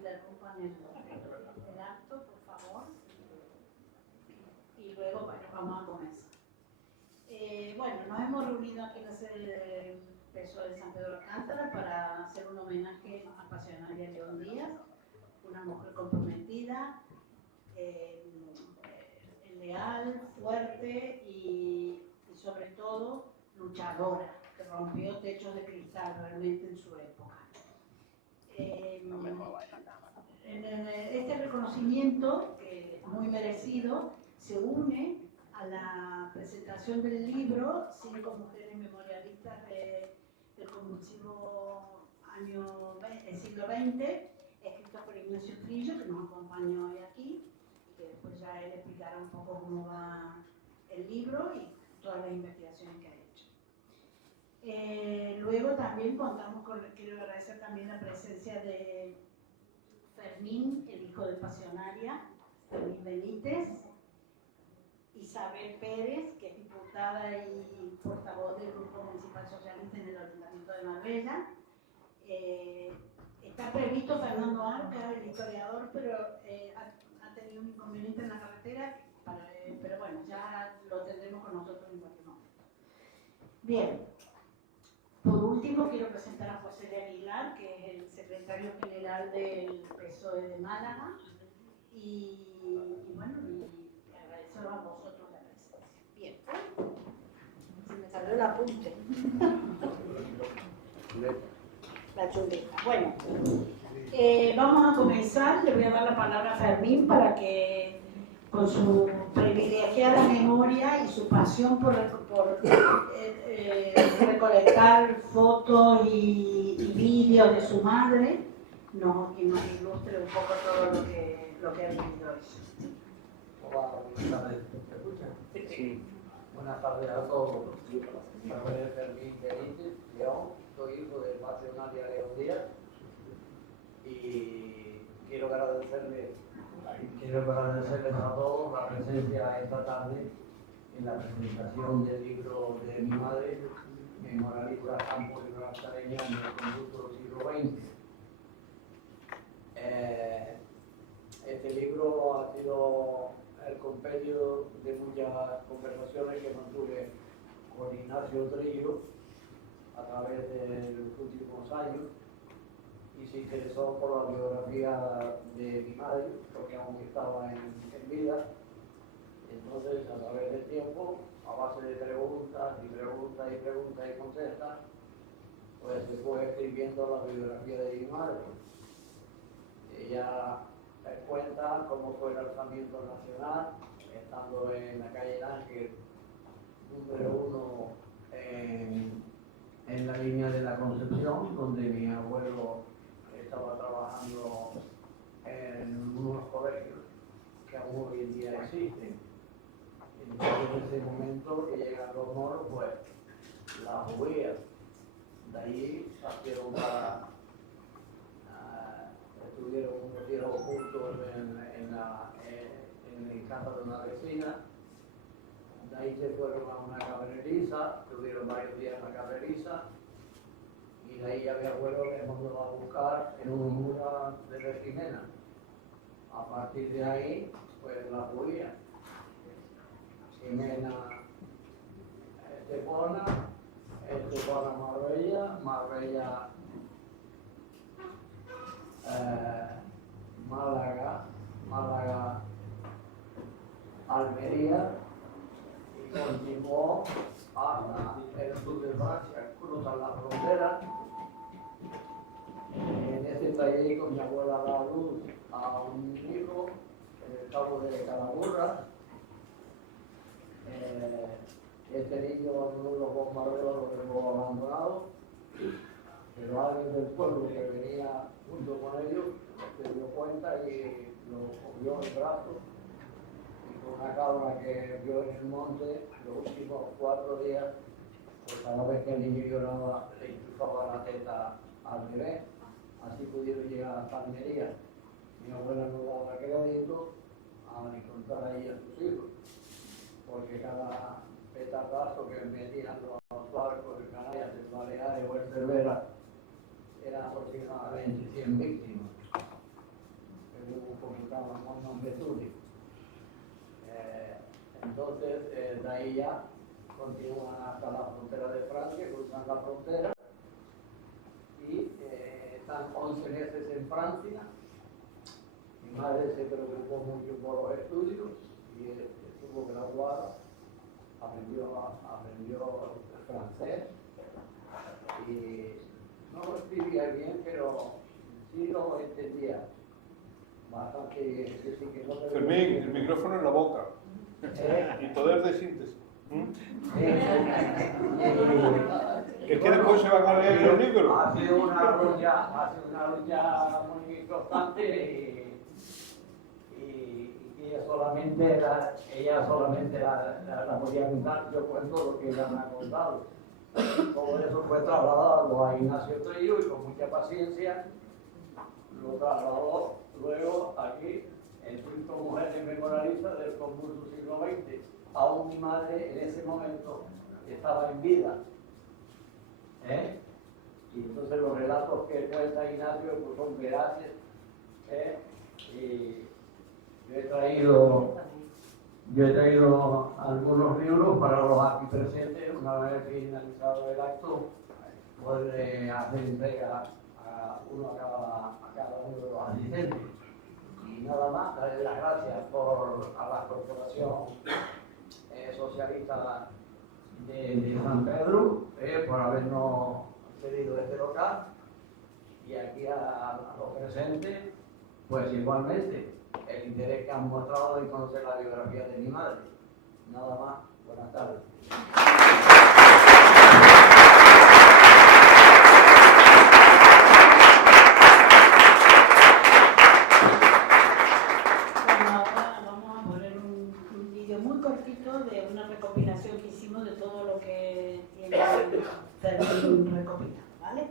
interrumpan el acto, por favor. Y luego, bueno, vamos a comenzar. Bueno, nos hemos reunido aquí en la sede del PSOE de San Pedro Alcántara para hacer un homenaje a Pasionaria León Díaz, una mujer comprometida, leal, fuerte y sobre todo luchadora, que rompió techos de cristal realmente en su época. Este reconocimiento, muy merecido, se une a la presentación del libro 5 mujeres memorialistas del convulsivo siglo XX, escrito por Ignacio Trillo, que nos acompaña hoy aquí, y que después ya él explicará un poco cómo va el libro y todas las investigaciones que ha hecho. Luego también contamos con, quiero agradecer también la presencia de Fermín, el hijo de Pasionaria, Fermín Benítez, Isabel Pérez, que es diputada y portavoz del Grupo Municipal Socialista en el Ayuntamiento de Marbella. Está previsto Fernando Arca, el historiador, pero ha tenido un inconveniente en la carretera, pero bueno, ya lo tendremos con nosotros en cualquier momento. Bien, por último quiero presentar a José de Aguilar, que es el secretario general del PSOE de Málaga, y bueno, y agradecer a vosotros la presencia. Bien, se me salió el apunte. La chuleta. Bueno, vamos a comenzar. Le voy a dar la palabra a Fermín para que, con su privilegiada memoria y su pasión por recolectar fotos y vídeos de su madre, nos ilustre un poco todo lo que ha vivido eso. Hola, buenas tardes. ¿Me escuchan? Sí. Buenas tardes a todos. Mi nombre es Fermín Benítez León, soy hijo de Pasionaria León Díaz y quiero agradecerles a todos la presencia esta tarde en la presentación del libro de mi madre, Memorialista Campo y Gibraltareña en el conjunto del siglo XX. Este libro ha sido el compendio de muchas conversaciones que mantuve con Ignacio Trillo a través de los últimos años y se interesó por la biografía de mi madre, porque aún estaba en vida. Entonces, a través del tiempo, a base de preguntas y contestas, pues se fue escribiendo la biografía de mi madre. Ella cuenta cómo fue el alzamiento nacional, estando en la calle Ángel, número 1 en la línea de la Concepción, donde mi abuelo estaba trabajando en unos colegios que aún hoy en día existen. Entonces, en ese momento que llegan los moros, pues la huían. De ahí partieron para estuvieron unos tiempos juntos en casa de una vecina. De ahí se fueron a una cabreriza, estuvieron varios días en la cabreriza, y de ahí ya mi abuelo les mandó a buscar en un muro de Regimena. A partir de ahí, pues la huía. Jimena, Estepona, Marbella, Málaga, Almería, y continuó hasta el sur de Francia, cruzan la frontera. En ese trayecto mi abuela da luz a un hijo en el cabo de Calaburra. Este niño en uno de los bombardeos lo dejó abandonado, pero alguien del pueblo que venía junto con ellos se dio cuenta y lo cogió el brazo, y con una cabra que vio en el monte los últimos 4 días, pues cada vez que el niño lloraba le enchufaba la teta al bebé. Así pudieron llegar a Almería. Mi abuela no daba crédito a encontrar ahí a sus hijos, porque cada petardazo que metían los barcos de Canarias, el Baleares o el Cervera eran aproximadamente 100 víctimas. de ahí ya continúan hasta la frontera de Francia, cruzan la frontera y están 11 meses en Francia. Mi madre se preocupó mucho por los estudios y estuvo graduada, aprendió francés y no lo escribía bien, pero sí lo entendía bastante bien. Fermín, el micrófono en la boca y poder de síntesis. Es que después se van a leer los libros. Ha sido una lucha muy constante y ella solamente la podía contar. Yo cuento lo que ella me ha contado. Todo eso fue trasladado a Ignacio Trillo y con mucha paciencia lo trasladó luego aquí en 5 mujeres memorialistas del concurso siglo XX. Aún mi madre en ese momento estaba en vida. Y entonces los relatos que cuenta Ignacio pues son veraces. Y yo he traído algunos libros para los aquí presentes. Una vez finalizado el acto, poder hacer entrega a cada uno de los asistentes. Y nada más, darle las gracias a la Corporación Socialista de San Pedro por habernos cedido este local, y aquí a los presentes, pues igualmente el interés que han mostrado en conocer la biografía de mi madre. Nada más, buenas tardes. Muy cortito de una recopilación que hicimos de todo lo que tiene Fermín recopilado, ¿vale?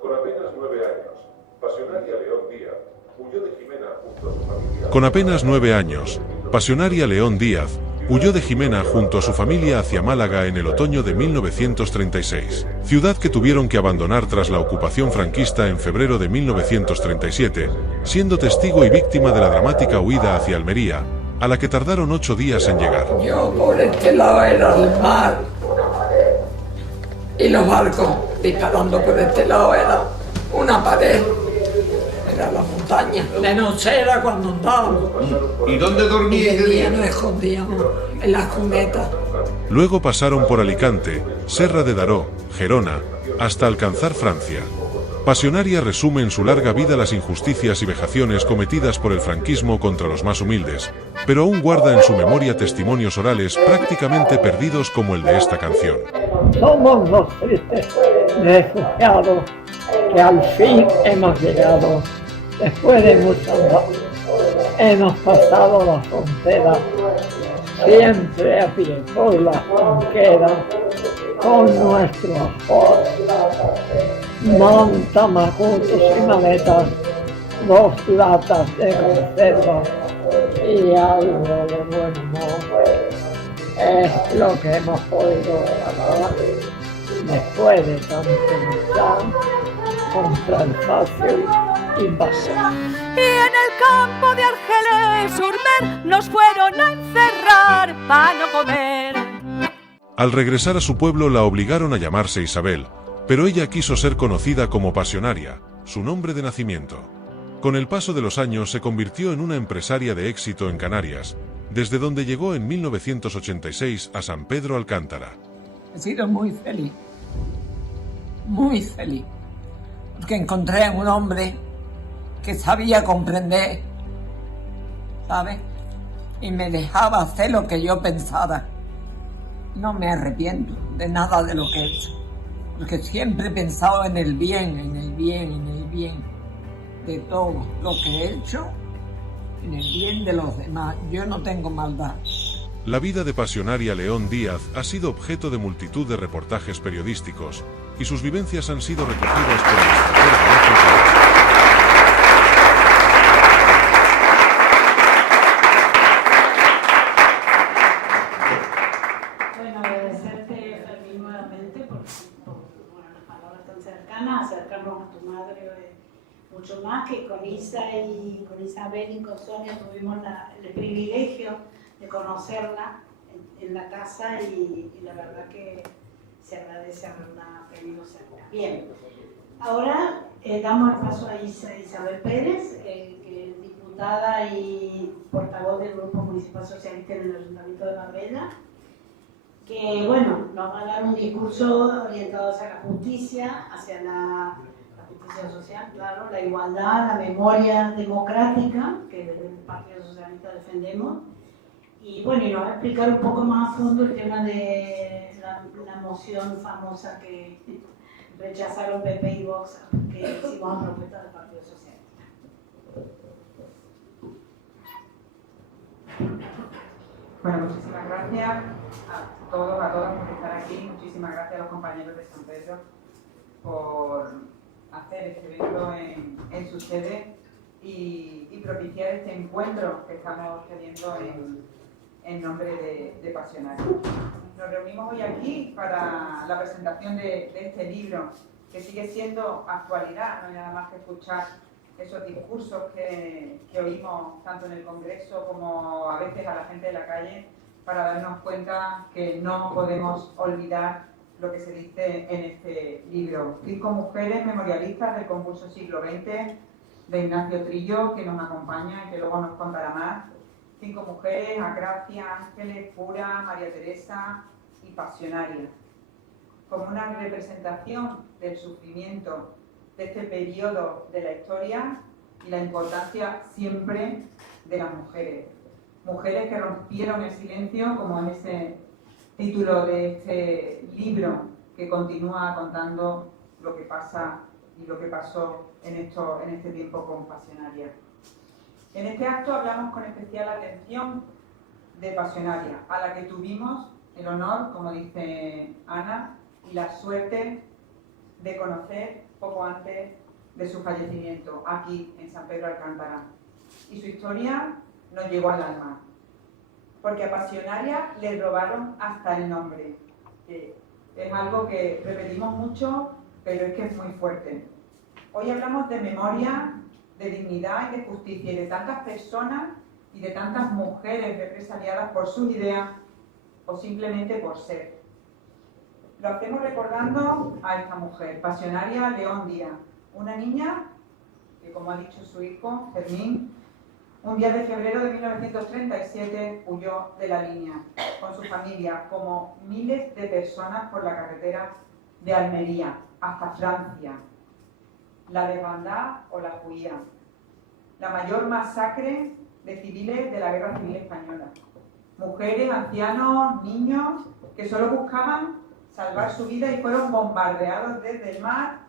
Con apenas 9 años, Pasionaria León Díaz huyó de Jimena junto a su familia. Con apenas 9 años, Pasionaria León Díaz huyó de Jimena junto a su familia hacia Málaga en el otoño de 1936, ciudad que tuvieron que abandonar tras la ocupación franquista en febrero de 1937, siendo testigo y víctima de la dramática huida hacia Almería, a la que tardaron 8 días en llegar. Yo por este lado era el mar y los barcos disparando por este lado era una pared, era la montaña. De noche era cuando andábamos. ¿Y dónde dormía? Y de día nos escondíamos en las cunetas. Luego pasaron por Alicante, Serra de Daró, Gerona, hasta alcanzar Francia. Pasionaria resume en su larga vida las injusticias y vejaciones cometidas por el franquismo contra los más humildes, pero aún guarda en su memoria testimonios orales prácticamente perdidos como el de esta canción. Somos los tristes refugiados que al fin hemos llegado. Después de mucho andar, hemos pasado la frontera, siempre a pie por la frontera, con nuestro amor. Monta, macutos y maletas, 2 latas de conserva y algo de buen humor. Es lo que hemos podido grabar después de tanto luchar contra el fácil invasor. Y en el campo de Argeles Urmer nos fueron a encerrar para no comer. Al regresar a su pueblo la obligaron a llamarse Isabel, pero ella quiso ser conocida como Pasionaria, su nombre de nacimiento. Con el paso de los años se convirtió en una empresaria de éxito en Canarias, desde donde llegó en 1986 a San Pedro Alcántara. He sido muy feliz, porque encontré un hombre que sabía comprender, ¿sabes? Y me dejaba hacer lo que yo pensara. No me arrepiento de nada de lo que he hecho, porque siempre he pensado en el bien, de todo lo que he hecho, en el bien de los demás. Yo no tengo maldad. La vida de Pasionaria León Díaz ha sido objeto de multitud de reportajes periodísticos, y sus vivencias han sido recogidas por el escritor. Bueno, agradecerte, Fermín, nuevamente por las palabras tan cercanas, acercarnos a tu madre mucho más que con Isa y con Isabel y con Sonia tuvimos el privilegio de conocerla en la casa y la verdad que se agradece haberla tenido cerca. Bien, ahora damos el paso a Isabel Pérez, que es diputada y portavoz del Grupo Municipal Socialista en el Ayuntamiento de Marbella, que bueno, nos va a dar un discurso orientado hacia la justicia, hacia la justicia social, claro, la igualdad, la memoria democrática, que desde el Partido Socialista defendemos, y bueno, y nos va a explicar un poco más a fondo el tema de la moción famosa que rechazaron PP y Vox, que hicimos a propuesta del Partido Socialista. Bueno, muchísimas gracias a todos, a todas por estar aquí. Muchísimas gracias a los compañeros de San Pedro por hacer este evento en su sede y propiciar este encuentro que estamos teniendo en nombre de Pasionaria. Nos reunimos hoy aquí para la presentación de este libro, que sigue siendo actualidad, no hay nada más que escuchar esos discursos que oímos tanto en el Congreso como a veces a la gente de la calle, para darnos cuenta que no podemos olvidar lo que se dice en este libro. 5 mujeres memorialistas del concurso siglo XX de Ignacio Trillo, que nos acompaña y que luego nos contará más. 5 mujeres: Agracia, Ángeles, Pura, María Teresa y Pasionaria, como una representación del sufrimiento de este periodo de la historia y la importancia siempre de las mujeres. Mujeres que rompieron el silencio, como en ese título de este libro, que continúa contando lo que pasa y lo que pasó en este tiempo con Pasionaria. En este acto hablamos con especial atención de Pasionaria, a la que tuvimos el honor, como dice Ana, y la suerte de conocer poco antes de su fallecimiento, aquí en San Pedro Alcántara. Y su historia nos llegó al alma, porque a Pasionaria le robaron hasta el nombre. Es algo que repetimos mucho, pero es que es muy fuerte. Hoy hablamos de memoria, de dignidad y de justicia, y de tantas personas y de tantas mujeres represaliadas por sus ideas o simplemente por ser. Lo hacemos recordando a esta mujer, Pasionaria León Díaz, una niña que, como ha dicho su hijo, Fermín, un día de febrero de 1937 huyó de la línea con su familia, como miles de personas, por la carretera de Almería hasta Francia. La desbandada o la huía, la mayor masacre de civiles de la Guerra Civil Española. Mujeres, ancianos, niños que solo buscaban salvar su vida y fueron bombardeados desde el mar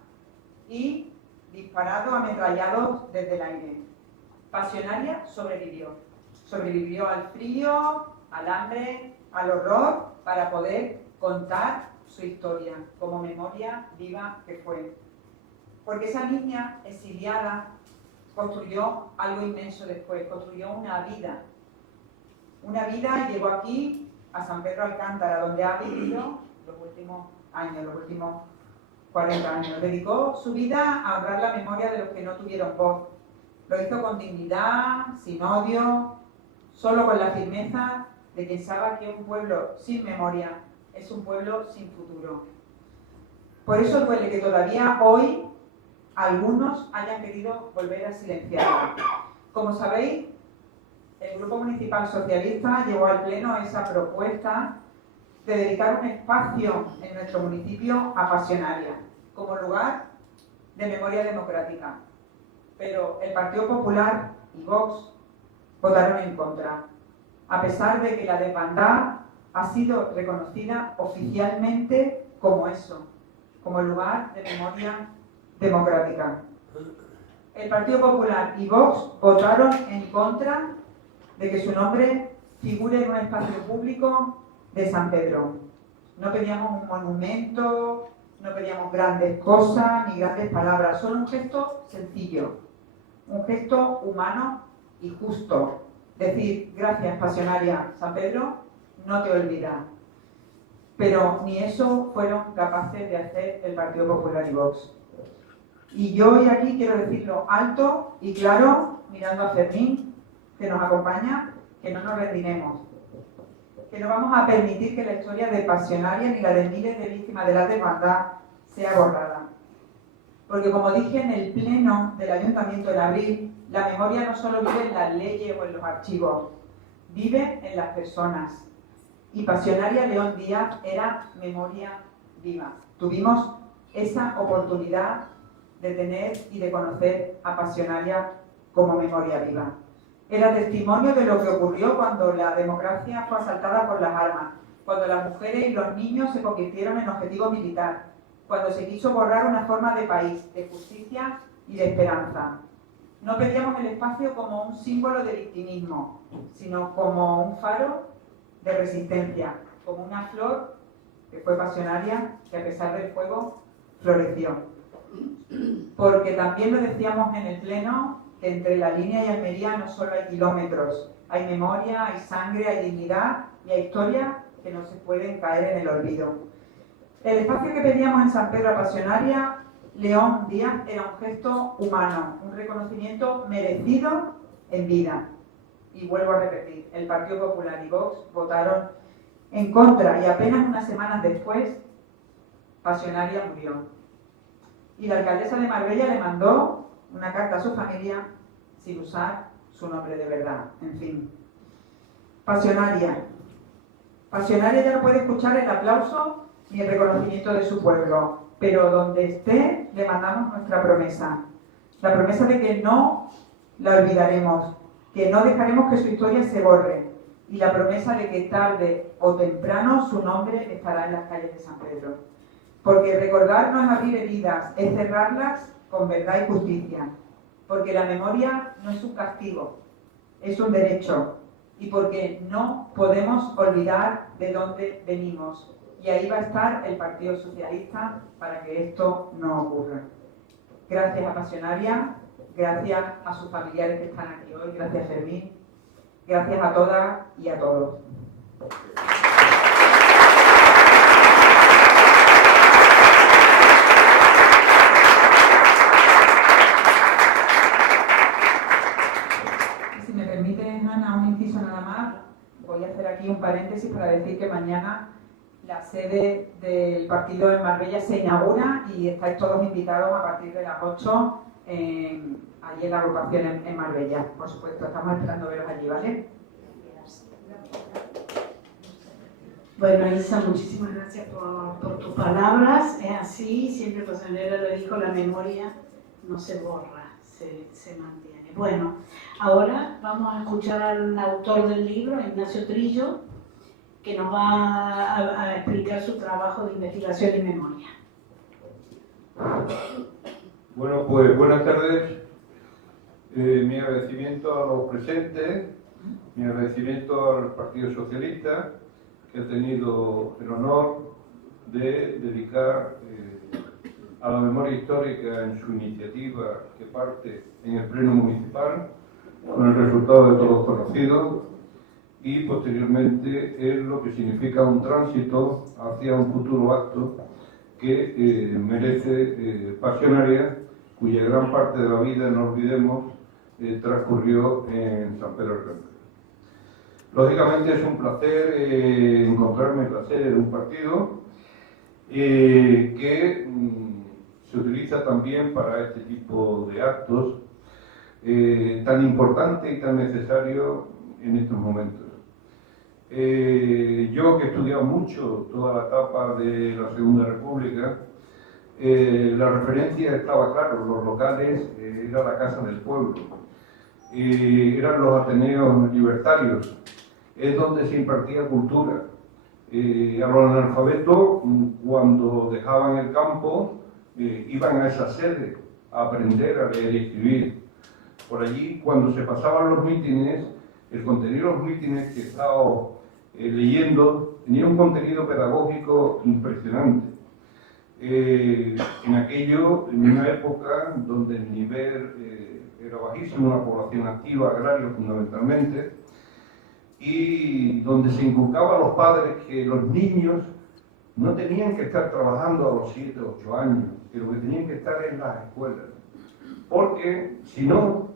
y disparados, ametrallados desde el aire. Pasionaria sobrevivió al frío, al hambre, al horror, para poder contar su historia como memoria viva que fue. Porque esa niña exiliada construyó algo inmenso después, construyó una vida y llegó aquí a San Pedro Alcántara, donde ha vivido los últimos años, los últimos 40 años. Dedicó su vida a honrar la memoria de los que no tuvieron voz. Lo hizo con dignidad, sin odio, solo con la firmeza de quien sabe que un pueblo sin memoria es un pueblo sin futuro. Por eso duele que todavía hoy algunos hayan querido volver a silenciarla. Como sabéis, el Grupo Municipal Socialista llevó al Pleno esa propuesta de dedicar un espacio en nuestro municipio a Pasionaria, como lugar de memoria democrática. Pero el Partido Popular y Vox votaron en contra, a pesar de que la desbandada ha sido reconocida oficialmente como eso, como lugar de memoria democrática. El Partido Popular y Vox votaron en contra de que su nombre figure en un espacio público de San Pedro. No pedíamos un monumento, no pedíamos grandes cosas ni grandes palabras, solo un gesto sencillo, un gesto humano y justo. Decir: gracias, Pasionaria, San Pedro no te olvida. Pero ni eso fueron capaces de hacer el Partido Popular y Vox. Y yo hoy aquí quiero decirlo alto y claro, mirando a Fermín, que nos acompaña, que no nos rendiremos, que no vamos a permitir que la historia de Pasionaria ni la de miles de víctimas de la desbandad sea borrada. Porque como dije en el pleno del Ayuntamiento en abril, la memoria no solo vive en las leyes o en los archivos, vive en las personas. Y Pasionaria León Díaz era memoria viva. Tuvimos esa oportunidad de tener y de conocer a Pasionaria como memoria viva. Era testimonio de lo que ocurrió cuando la democracia fue asaltada por las armas, cuando las mujeres y los niños se convirtieron en objetivo militar, cuando se quiso borrar una forma de país, de justicia y de esperanza. No pedíamos el espacio como un símbolo de victimismo, sino como un faro de resistencia, como una flor que fue Pasionaria, que a pesar del fuego floreció. Porque también lo decíamos en el pleno, que entre la línea y Almería no solo hay kilómetros, hay memoria, hay sangre, hay dignidad y hay historia que no se pueden caer en el olvido. El espacio que pedíamos en San Pedro a Pasionaria León Díaz era un gesto humano, un reconocimiento merecido en vida. Y vuelvo a repetir, el Partido Popular y Vox votaron en contra y apenas unas semanas después Pasionaria murió. Y la alcaldesa de Marbella le mandó una carta a su familia sin usar su nombre de verdad. En fin. Pasionaria. Pasionaria ya no puede escuchar el aplauso ni el reconocimiento de su pueblo, pero donde esté le mandamos nuestra promesa. La promesa de que no la olvidaremos, que no dejaremos que su historia se borre, y la promesa de que tarde o temprano su nombre estará en las calles de San Pedro. Porque recordar no es abrir heridas, es cerrarlas con verdad y justicia. Porque la memoria no es un castigo, es un derecho. Y porque no podemos olvidar de dónde venimos. Y ahí va a estar el Partido Socialista para que esto no ocurra. Gracias a Pasionaria, gracias a sus familiares que están aquí hoy, gracias Fermín, gracias a todas y a todos. Si me permite, Ana, un inciso nada más, voy a hacer aquí un paréntesis para decir que mañana la sede del partido en Marbella se inaugura y estáis todos invitados a partir de las 8 allí en la agrupación en Marbella. Por supuesto, estamos esperando veros allí, ¿vale? Bueno, Isa, muchísimas gracias por tus palabras. Es así, siempre Pasionera lo dijo, la memoria no se borra, se mantiene. Bueno, ahora vamos a escuchar al autor del libro, Ignacio Trillo, que nos va a explicar su trabajo de investigación y memoria. Bueno, pues buenas tardes. Mi agradecimiento a los presentes, mi agradecimiento al Partido Socialista, que ha tenido el honor de dedicar a la memoria histórica en su iniciativa que parte en el Pleno Municipal, con el resultado de todos conocidos, y posteriormente es lo que significa un tránsito hacia un futuro acto que merece Pasionaria, cuya gran parte de la vida, no olvidemos, transcurrió en San Pedro del Campo. Lógicamente es un placer encontrarme en la sede de un partido que se utiliza también para este tipo de actos tan importante y tan necesario en estos momentos. Yo que he estudiado mucho toda la etapa de la Segunda República, la referencia estaba claro, los locales era la Casa del Pueblo, eran los Ateneos Libertarios, es donde se impartía cultura. A los analfabetos, cuando dejaban el campo, iban a esa sede a aprender a leer y escribir. Por allí, cuando se pasaban los mítines, el contenido de los mítines que estaba leyendo tenía un contenido pedagógico impresionante. En una época donde el nivel era bajísimo, una población activa, agraria fundamentalmente, y donde se inculcaba a los padres que los niños no tenían que estar trabajando a los 7 o 8 años, que lo que tenían que estar en las escuelas, porque si no,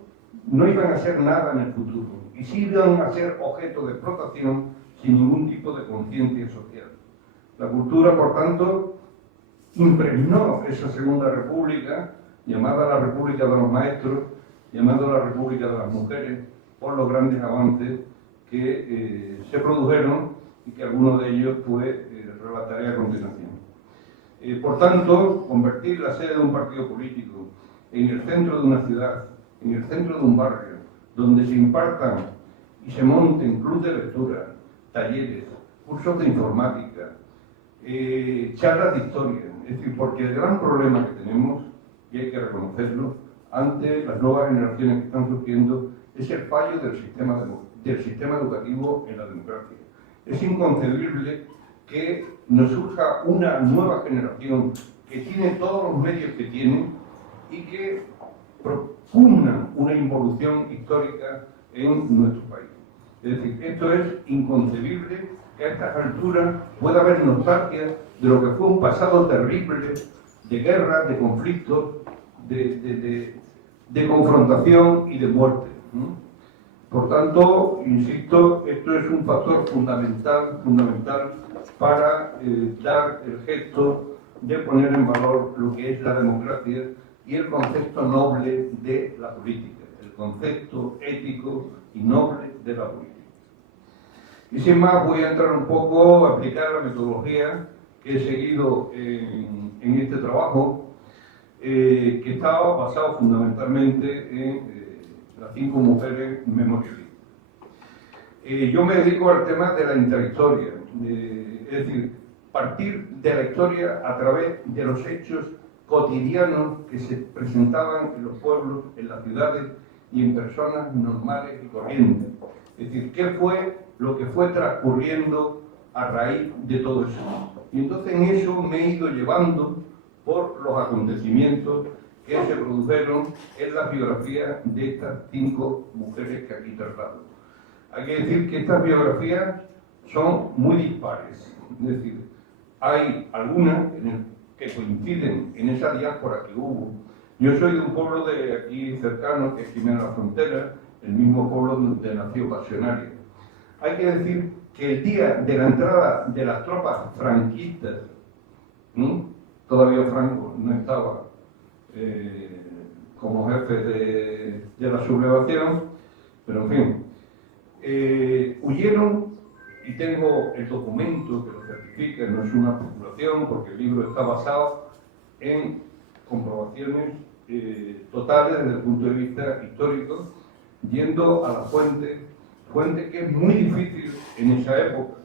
no iban a hacer nada en el futuro y sí iban a ser objeto de explotación sin ningún tipo de conciencia social. La cultura, por tanto, impregnó esa Segunda República, llamada la República de los Maestros, llamada la República de las Mujeres, por los grandes avances que se produjeron y que algunos de ellos pues, relataré a continuación. Por tanto, convertir la sede de un partido político en el centro de una ciudad, en el centro de un barrio, donde se impartan y se monten clubes de lectura, talleres, cursos de informática, charlas de historia, es decir, porque el gran problema que tenemos, y hay que reconocerlo, ante las nuevas generaciones que están surgiendo, es el fallo del sistema educativo en la democracia. Es inconcebible que nos surja una nueva generación que tiene todos los medios que tiene y que propugna una involución histórica en nuestro país. Es decir, esto es inconcebible que a estas alturas pueda haber nostalgia de lo que fue un pasado terrible de guerras, de conflictos, de confrontación y de muerte. Por tanto, insisto, esto es un factor fundamental para dar el gesto de poner en valor lo que es la democracia y el concepto noble de la política, el concepto ético y noble de la política. Y sin más voy a entrar un poco a explicar la metodología que he seguido en este trabajo, que estaba basado fundamentalmente en las 5 mujeres memorialistas. Yo me dedico al tema de la intrahistoria, es decir, partir de la historia a través de los hechos cotidianos que se presentaban en los pueblos, en las ciudades y en personas normales y corrientes. Es decir, ¿qué fue lo que fue transcurriendo a raíz de todo eso? Y entonces en eso me he ido llevando por los acontecimientos que se produjeron en la biografía de estas 5 mujeres que aquí traslado. Hay que decir que estas biografías son muy dispares, es decir, hay algunas que coinciden en esa diáspora que hubo. Yo soy de un pueblo de aquí cercano, que es Jimena la Frontera, el mismo pueblo donde nació Pasionaria. Hay que decir que el día de la entrada de las tropas franquistas, todavía Franco no estaba como jefe de la sublevación, pero en fin, huyeron, y tengo el documento que lo certifica, no es una especulación, porque el libro está basado en comprobaciones totales desde el punto de vista histórico, yendo a la fuente que es muy difícil en esa época.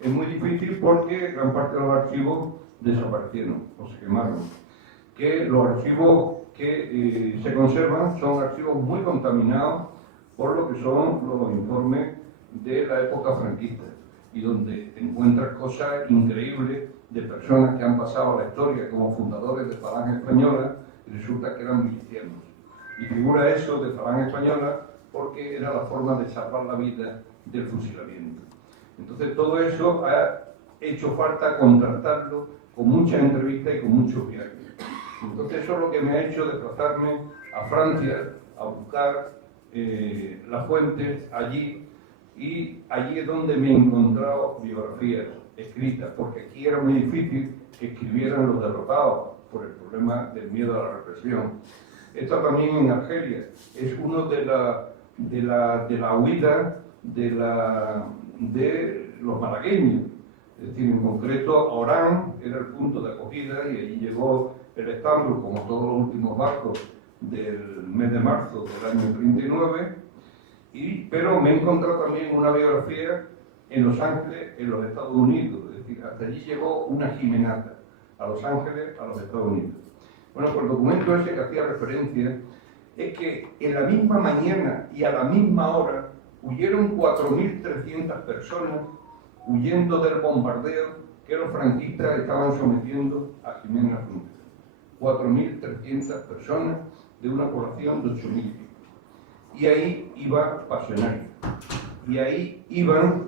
Es muy difícil porque gran parte de los archivos desaparecieron o se quemaron. Que los archivos que se conservan son archivos muy contaminados por lo que son los informes de la época franquista y donde encuentras cosas increíbles de personas que han pasado a la historia como fundadores de Falange Española y resulta que eran milicianos. Y figura eso de Falange Española porque era la forma de salvar la vida del fusilamiento. Entonces todo eso ha hecho falta contrastarlo con muchas entrevistas y con muchos viajes. Entonces eso es lo que me ha hecho desplazarme a Francia a buscar las fuentes allí, y allí es donde me he encontrado biografías escritas, porque aquí era muy difícil que escribieran los derrotados por el problema del miedo a la represión. Esto también en Argelia es uno de la huida de los malagueños. Es decir, en concreto, Orán era el punto de acogida y allí llegó el Estambul, como todos los últimos barcos del mes de marzo del año 39, pero me he encontrado también una biografía en Los Ángeles, en los Estados Unidos. Es decir, hasta allí llegó una jimenata, a Los Ángeles, a los Estados Unidos. Bueno, pues el documento ese que hacía referencia es que en la misma mañana y a la misma hora huyeron 4.300 personas huyendo del bombardeo que los franquistas estaban sometiendo a Jimena la Frontera. 4.300 personas de una población de 8.000. Y ahí iba Pasionaria. Y ahí iban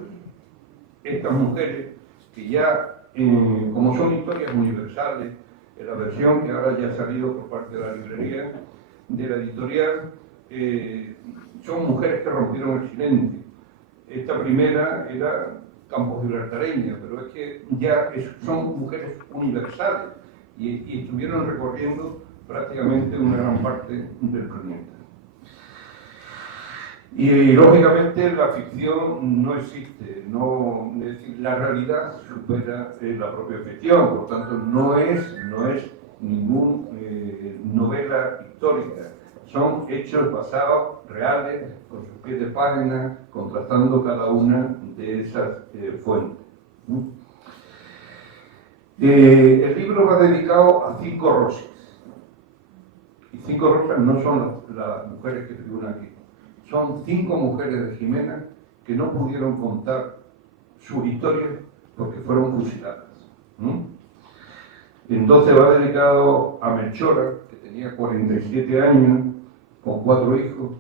estas mujeres que ya como son historias universales, en la versión que ahora ya ha salido por parte de la librería, de la editorial, son mujeres que rompieron el silencio. Esta primera era Campo Gibraltareña, pero es que ya son mujeres universales y estuvieron recorriendo prácticamente una gran parte del planeta. Y lógicamente la ficción no existe, es decir, la realidad supera la propia ficción, por tanto no es ninguna novela histórica, son hechos basados, reales, con sus pies de página, contrastando cada una de esas fuentes. El libro va dedicado a 5 rosas, y 5 rosas no son las mujeres que figuran aquí. Son 5 mujeres de Jimena que no pudieron contar su historia porque fueron fusiladas. Entonces va dedicado a Melchora, que tenía 47 años, con 4 hijos.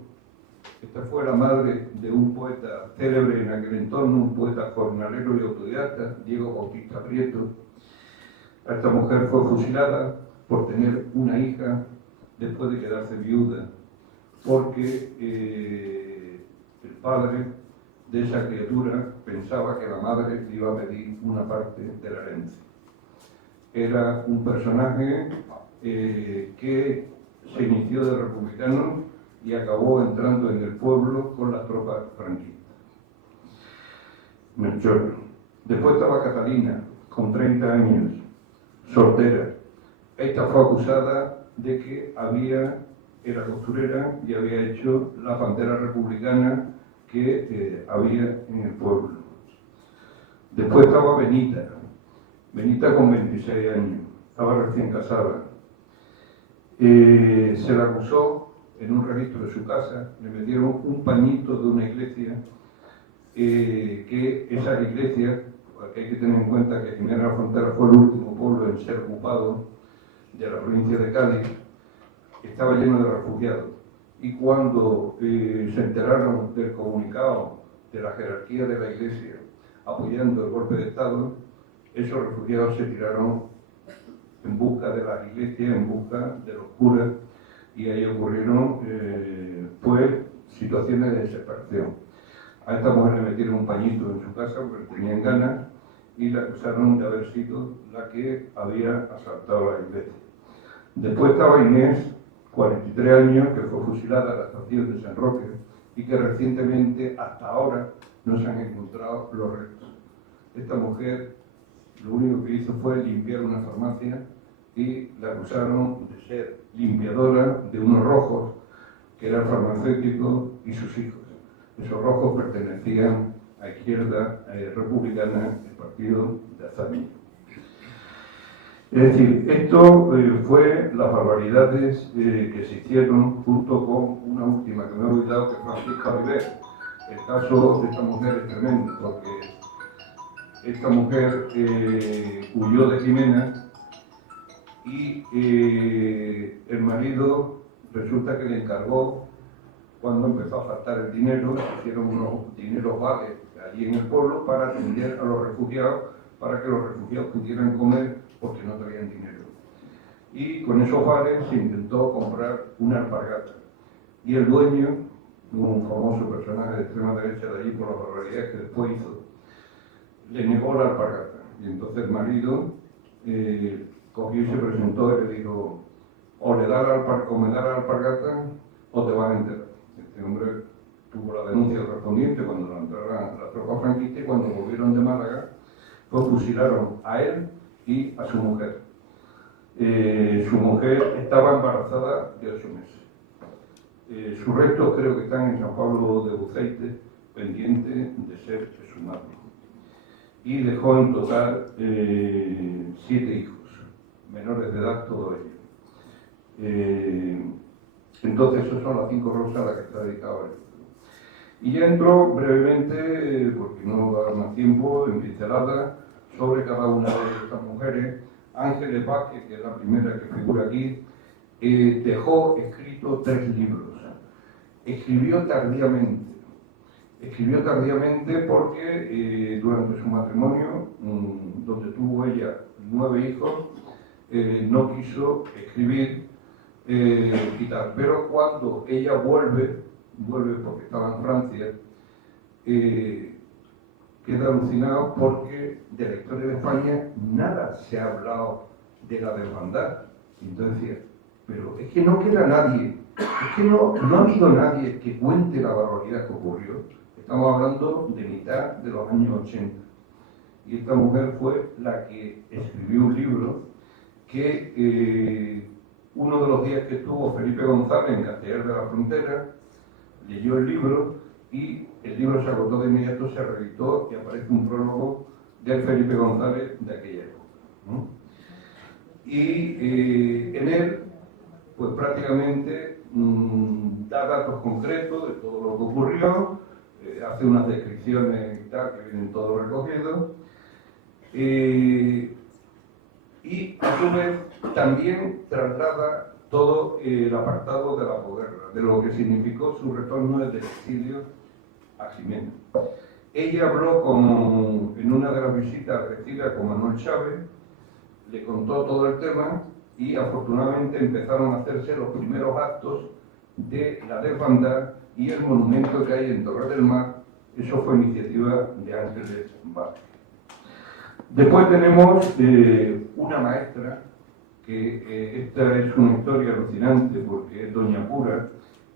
Esta fue la madre de un poeta célebre en aquel entorno, un poeta jornalero y autodidacta, Diego Bautista Prieto. Esta mujer fue fusilada por tener una hija después de quedarse viuda, porque el padre de esa criatura pensaba que la madre le iba a pedir una parte de la herencia. Era un personaje que se inició de republicano y acabó entrando en el pueblo con las tropas franquistas. Melchor. Después estaba Catalina, con 30 años, soltera. Esta fue acusada de que era costurera y había hecho la pantera republicana que había en el pueblo. Después estaba Benita con 26 años, estaba recién casada. Se la acusó en un registro de su casa, le metieron un pañito de una iglesia, que esa iglesia, porque hay que tener en cuenta que Jimena de la Frontera fue el último pueblo en ser ocupado de la provincia de Cádiz, estaba lleno de refugiados. Y cuando se enteraron del comunicado de la jerarquía de la iglesia apoyando el golpe de Estado, esos refugiados se tiraron en busca de la iglesia, en busca de los curas, y ahí ocurrieron situaciones de desesperación. A esta mujer le metieron un pañito en su casa porque tenían ganas y la acusaron de haber sido la que había asaltado la iglesia. Después estaba Inés, 43 años, que fue fusilada en la estación de San Roque y que recientemente, hasta ahora, no se han encontrado los restos. Esta mujer lo único que hizo fue limpiar una farmacia y la acusaron de ser limpiadora de unos rojos que eran farmacéuticos y sus hijos. Esos rojos pertenecían a Izquierda Republicana, el partido de Azaña. Es decir, esto fue las barbaridades que se hicieron junto con una última que me he olvidado, que es Francisca Viver. El caso de esta mujer es tremendo, porque esta mujer huyó de Jimena y el marido resulta que le encargó, cuando empezó a faltar el dinero, hicieron unos dineros vales allí en el pueblo para atender a los refugiados, para que los refugiados pudieran comer porque no tenían dinero. Y con esos vales se intentó comprar una alpargata. Y el dueño, un famoso personaje de extrema derecha de allí por las barbaridades que después hizo, le negó la alpargata. Y entonces el marido cogió y se presentó y le dijo: o me da la alpargata o te vas a enterar. Este hombre tuvo la denuncia correspondiente cuando entraron las tropas franquistas, y cuando volvieron de Málaga, pues fusilaron a él y a su mujer. Su mujer estaba embarazada de 8 meses. Sus restos creo que están en San Pablo de Buceite, pendientes de ser exhumados. Y dejó en total 7 hijos, menores de edad todos ellos. Entonces, esas son las 5 rosas a las que está dedicado el libro. Y ya entro brevemente, porque no va a dar más tiempo, en pincelada sobre cada una de estas mujeres. Ángeles Vázquez, que es la primera que figura aquí, dejó escrito 3 libros. Escribió tardíamente Escribió tardíamente porque durante su matrimonio, donde tuvo ella 9 hijos, no quiso escribir y tal. Pero cuando ella vuelve porque estaba en Francia, queda alucinado porque de la historia de España nada se ha hablado de la desbandada. Entonces decía, pero es que no queda nadie, es que no ha habido nadie que cuente la barbaridad que ocurrió. Estamos hablando de mitad de los años 80. Y esta mujer fue la que escribió un libro que uno de los días que estuvo Felipe González en Castellar de la Frontera, leyó el libro y el libro se agotó de inmediato, se reeditó y aparece un prólogo de Felipe González de aquella época, ¿no? Y en él, pues prácticamente da datos concretos de todo lo que ocurrió, hace unas descripciones y tal, que vienen todos recogidos, y a su vez también traslada todo el apartado de la posguerra, de lo que significó su retorno desde el exilio a Jimena. Ella habló en una de las visitas recibidas con Manuel Chávez, le contó todo el tema y afortunadamente empezaron a hacerse los primeros actos de la desbandada y el monumento que hay en Torre del Mar. Eso fue iniciativa de Ángeles Vázquez. Después tenemos una maestra, que esta es una historia alucinante porque es Doña Pura,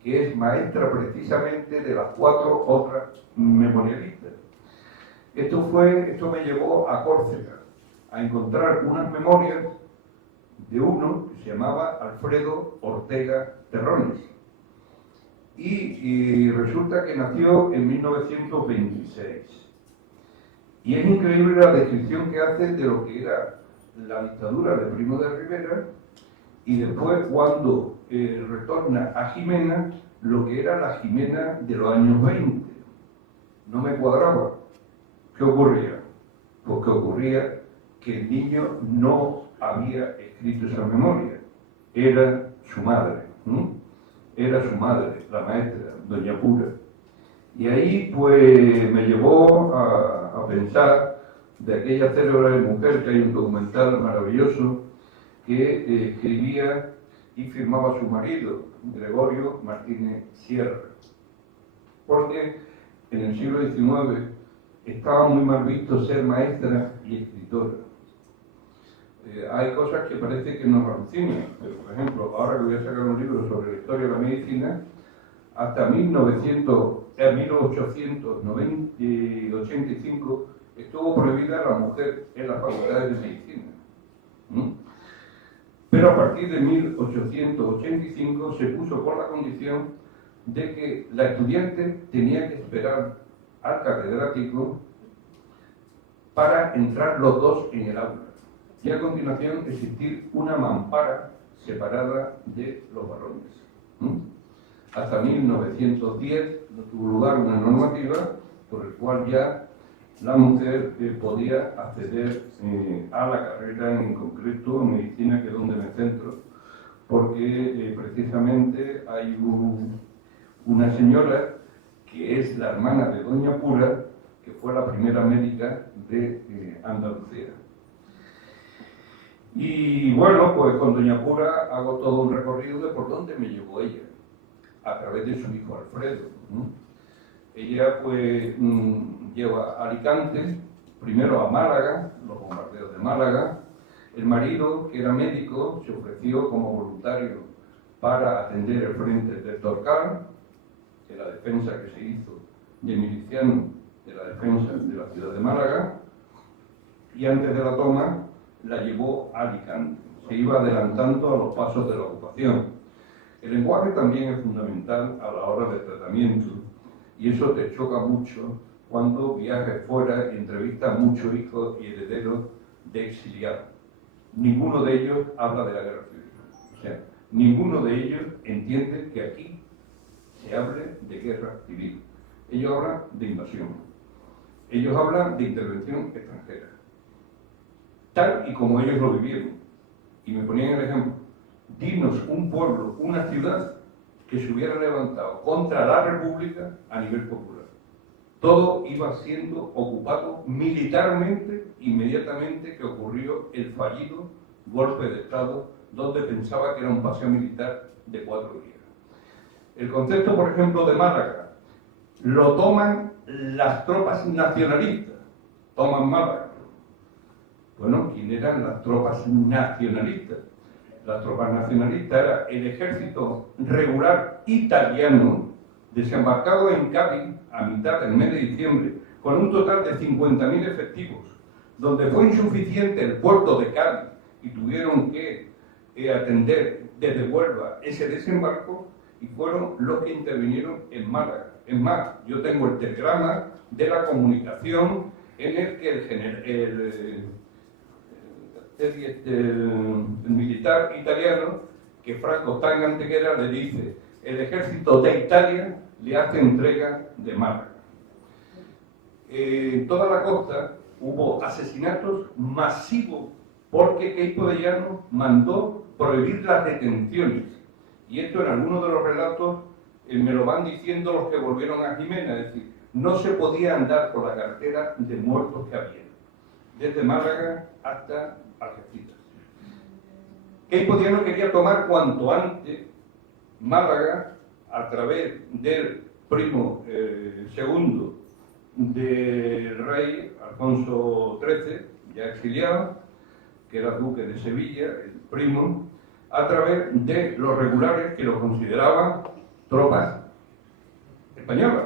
que es maestra precisamente de las 4 otras memorialistas. Esto me llevó a Córcega, a encontrar unas memorias de uno que se llamaba Alfredo Ortega Terrones. Y resulta que nació en 1926. Y es increíble la descripción que hace de lo que era la dictadura de Primo de Rivera y después cuando retorna a Jimena, lo que era la Jimena de los años 20. No me cuadraba. ¿Qué ocurría? Pues que ocurría que el niño no había escrito esa memoria. Era su madre. Era su madre, la maestra, Doña Pura. Y ahí pues me llevó a pensar de aquella célebre mujer, que hay un documental maravilloso, que escribía y firmaba su marido, Gregorio Martínez Sierra. Porque en el siglo XIX estaba muy mal visto ser maestra y escritora. Hay cosas que parece que nos alucinan, pero por ejemplo, ahora que voy a sacar un libro sobre la historia de la medicina, hasta 1885 estuvo prohibida la mujer en las facultades de medicina. Pero a partir de 1885 se puso por la condición de que la estudiante tenía que esperar al catedrático para entrar los dos en el aula. Y a continuación existir una mampara separada de los varones. Hasta 1910 no tuvo lugar una normativa por el cual ya la mujer podía acceder a la carrera, en concreto en medicina, que es donde me centro, porque precisamente hay una señora que es la hermana de Doña Pura, que fue la primera médica de Andalucía. Y bueno, pues con Doña Pura hago todo un recorrido de por dónde me llevó ella, a través de su hijo Alfredo. Ella pues lleva a Alicante, primero a Málaga, los bombardeos de Málaga. El marido, que era médico, se ofreció como voluntario para atender el frente del Torcal, de la defensa que se hizo de milicianos de la defensa de la ciudad de Málaga, y antes de la toma la llevó a Alicante. Se iba adelantando a los pasos de la ocupación. El lenguaje también es fundamental a la hora del tratamiento, y eso te choca mucho cuando viajes fuera y entrevistas a muchos hijos y herederos de exiliados. Ninguno de ellos habla de la guerra civil. O sea, ninguno de ellos entiende que aquí se hable de guerra civil. Ellos hablan de invasión. Ellos hablan de intervención extranjera. Tal y como ellos lo vivieron. Y me ponían el ejemplo. Dinos un pueblo, una ciudad que se hubiera levantado contra la República a nivel popular. todo iba siendo ocupado militarmente inmediatamente que ocurrió el fallido golpe de Estado, donde pensaba que era un paseo militar de 4 días. El concepto, por ejemplo, de Málaga, lo toman las tropas nacionalistas, toman Málaga. Bueno, ¿quién eran las tropas nacionalistas? Las tropas nacionalistas era el ejército regular italiano, desembarcado en Cádiz a mitad del mes de diciembre, con un total de 50.000 efectivos, donde fue insuficiente el puerto de Cádiz y tuvieron que atender desde Huelva ese desembarco, y fueron los que intervinieron en Málaga. Es más, yo tengo el telegrama de la comunicación en el que el militar italiano, que Franco está en Antequera, le dice: el ejército de Italia le hace entrega de Málaga. En toda la costa hubo asesinatos masivos porque Queipo de Llano mandó prohibir las detenciones. Y esto en algunos de los relatos me lo van diciendo los que volvieron a Jimena, es decir, no se podía andar por la carretera de muertos que había, desde Málaga hasta Algeciras. Queipo de Llano quería tomar cuanto antes Málaga a través del primo segundo del rey Alfonso XIII, ya exiliado, que era duque de Sevilla, el primo, a través de los regulares que lo consideraban tropas españolas.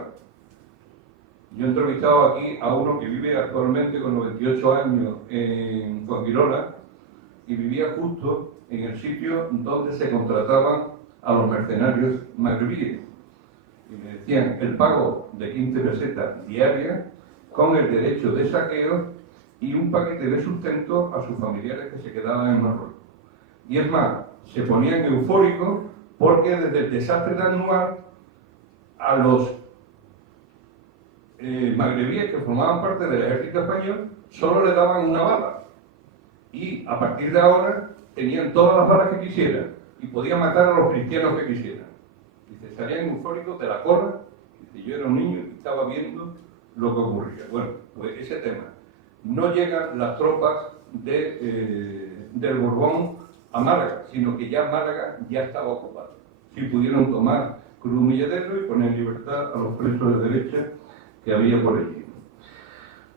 Yo he entrevistado aquí a uno que vive actualmente con 98 años en Fuengirola y vivía justo en el sitio donde se contrataban a los mercenarios magrebíes. Y me decían el pago de 15 pesetas diarias con el derecho de saqueo y un paquete de sustento a sus familiares que se quedaban en Marruecos. Y es más, se ponían eufóricos porque desde el desastre de Anual a los magrebíes que formaban parte del ejército español solo le daban una bala. Y a partir de ahora tenían todas las balas que quisieran y podían matar a los cristianos que quisieran. Dice, salían eufóricos de la corra. Dice, yo era un niño y estaba viendo lo que ocurría. Bueno, pues ese tema. No llegan las tropas del Borbón a Málaga, sino que ya Málaga ya estaba ocupada. Sí pudieron tomar Cruz Milladero y poner en libertad a los presos de derecha que había por allí.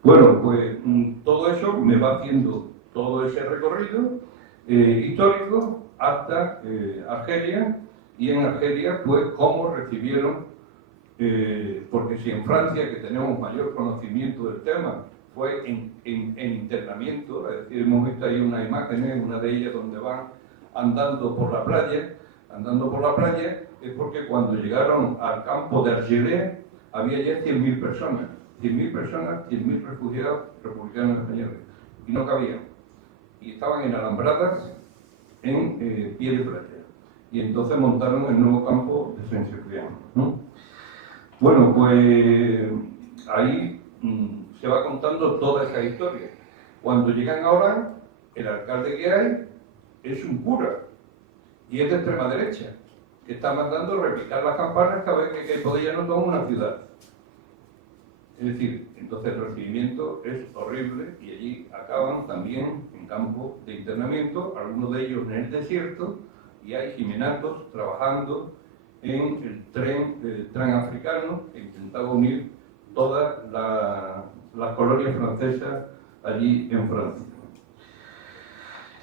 Bueno, pues todo eso me va haciendo todo ese recorrido histórico hasta Argelia, y en Argelia, pues, cómo recibieron, porque si en Francia, que tenemos mayor conocimiento del tema, fue en internamiento, es decir, hemos visto ahí unas imágenes, una de ellas donde van andando por la playa, es porque cuando llegaron al campo de Argelès había ya 100.000 personas, 100.000 refugiados republicanos españoles, y no cabían, y estaban en alambradas en pie de playa, y entonces montaron el nuevo campo de Saint-Cyprien, ¿no? Bueno, pues ahí se va contando toda esa historia. Cuando llegan ahora, el alcalde que hay es un cura, y es de extrema derecha, que está mandando repicar las campanas cada vez que Queipo de Llano toma una ciudad. Es decir, entonces el recibimiento es horrible, y allí acaban también en campos de internamiento, algunos de ellos en el desierto, y hay jimenatos trabajando en el tren transafricano que intentaba unir todas las colonias francesas allí en Francia.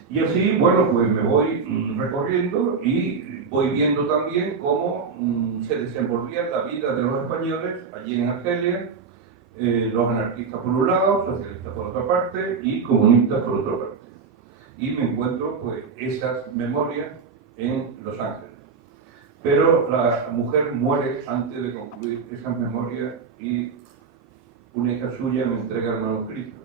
Y así, bueno, pues me voy recorriendo y voy viendo también cómo se desenvolvía la vida de los españoles allí en Argelia, los anarquistas por un lado, socialistas por otra parte y comunistas por otra parte. Y me encuentro, pues, esas memorias en Los Ángeles. Pero la mujer muere antes de concluir esas memorias y una hija suya me entrega el manuscrito.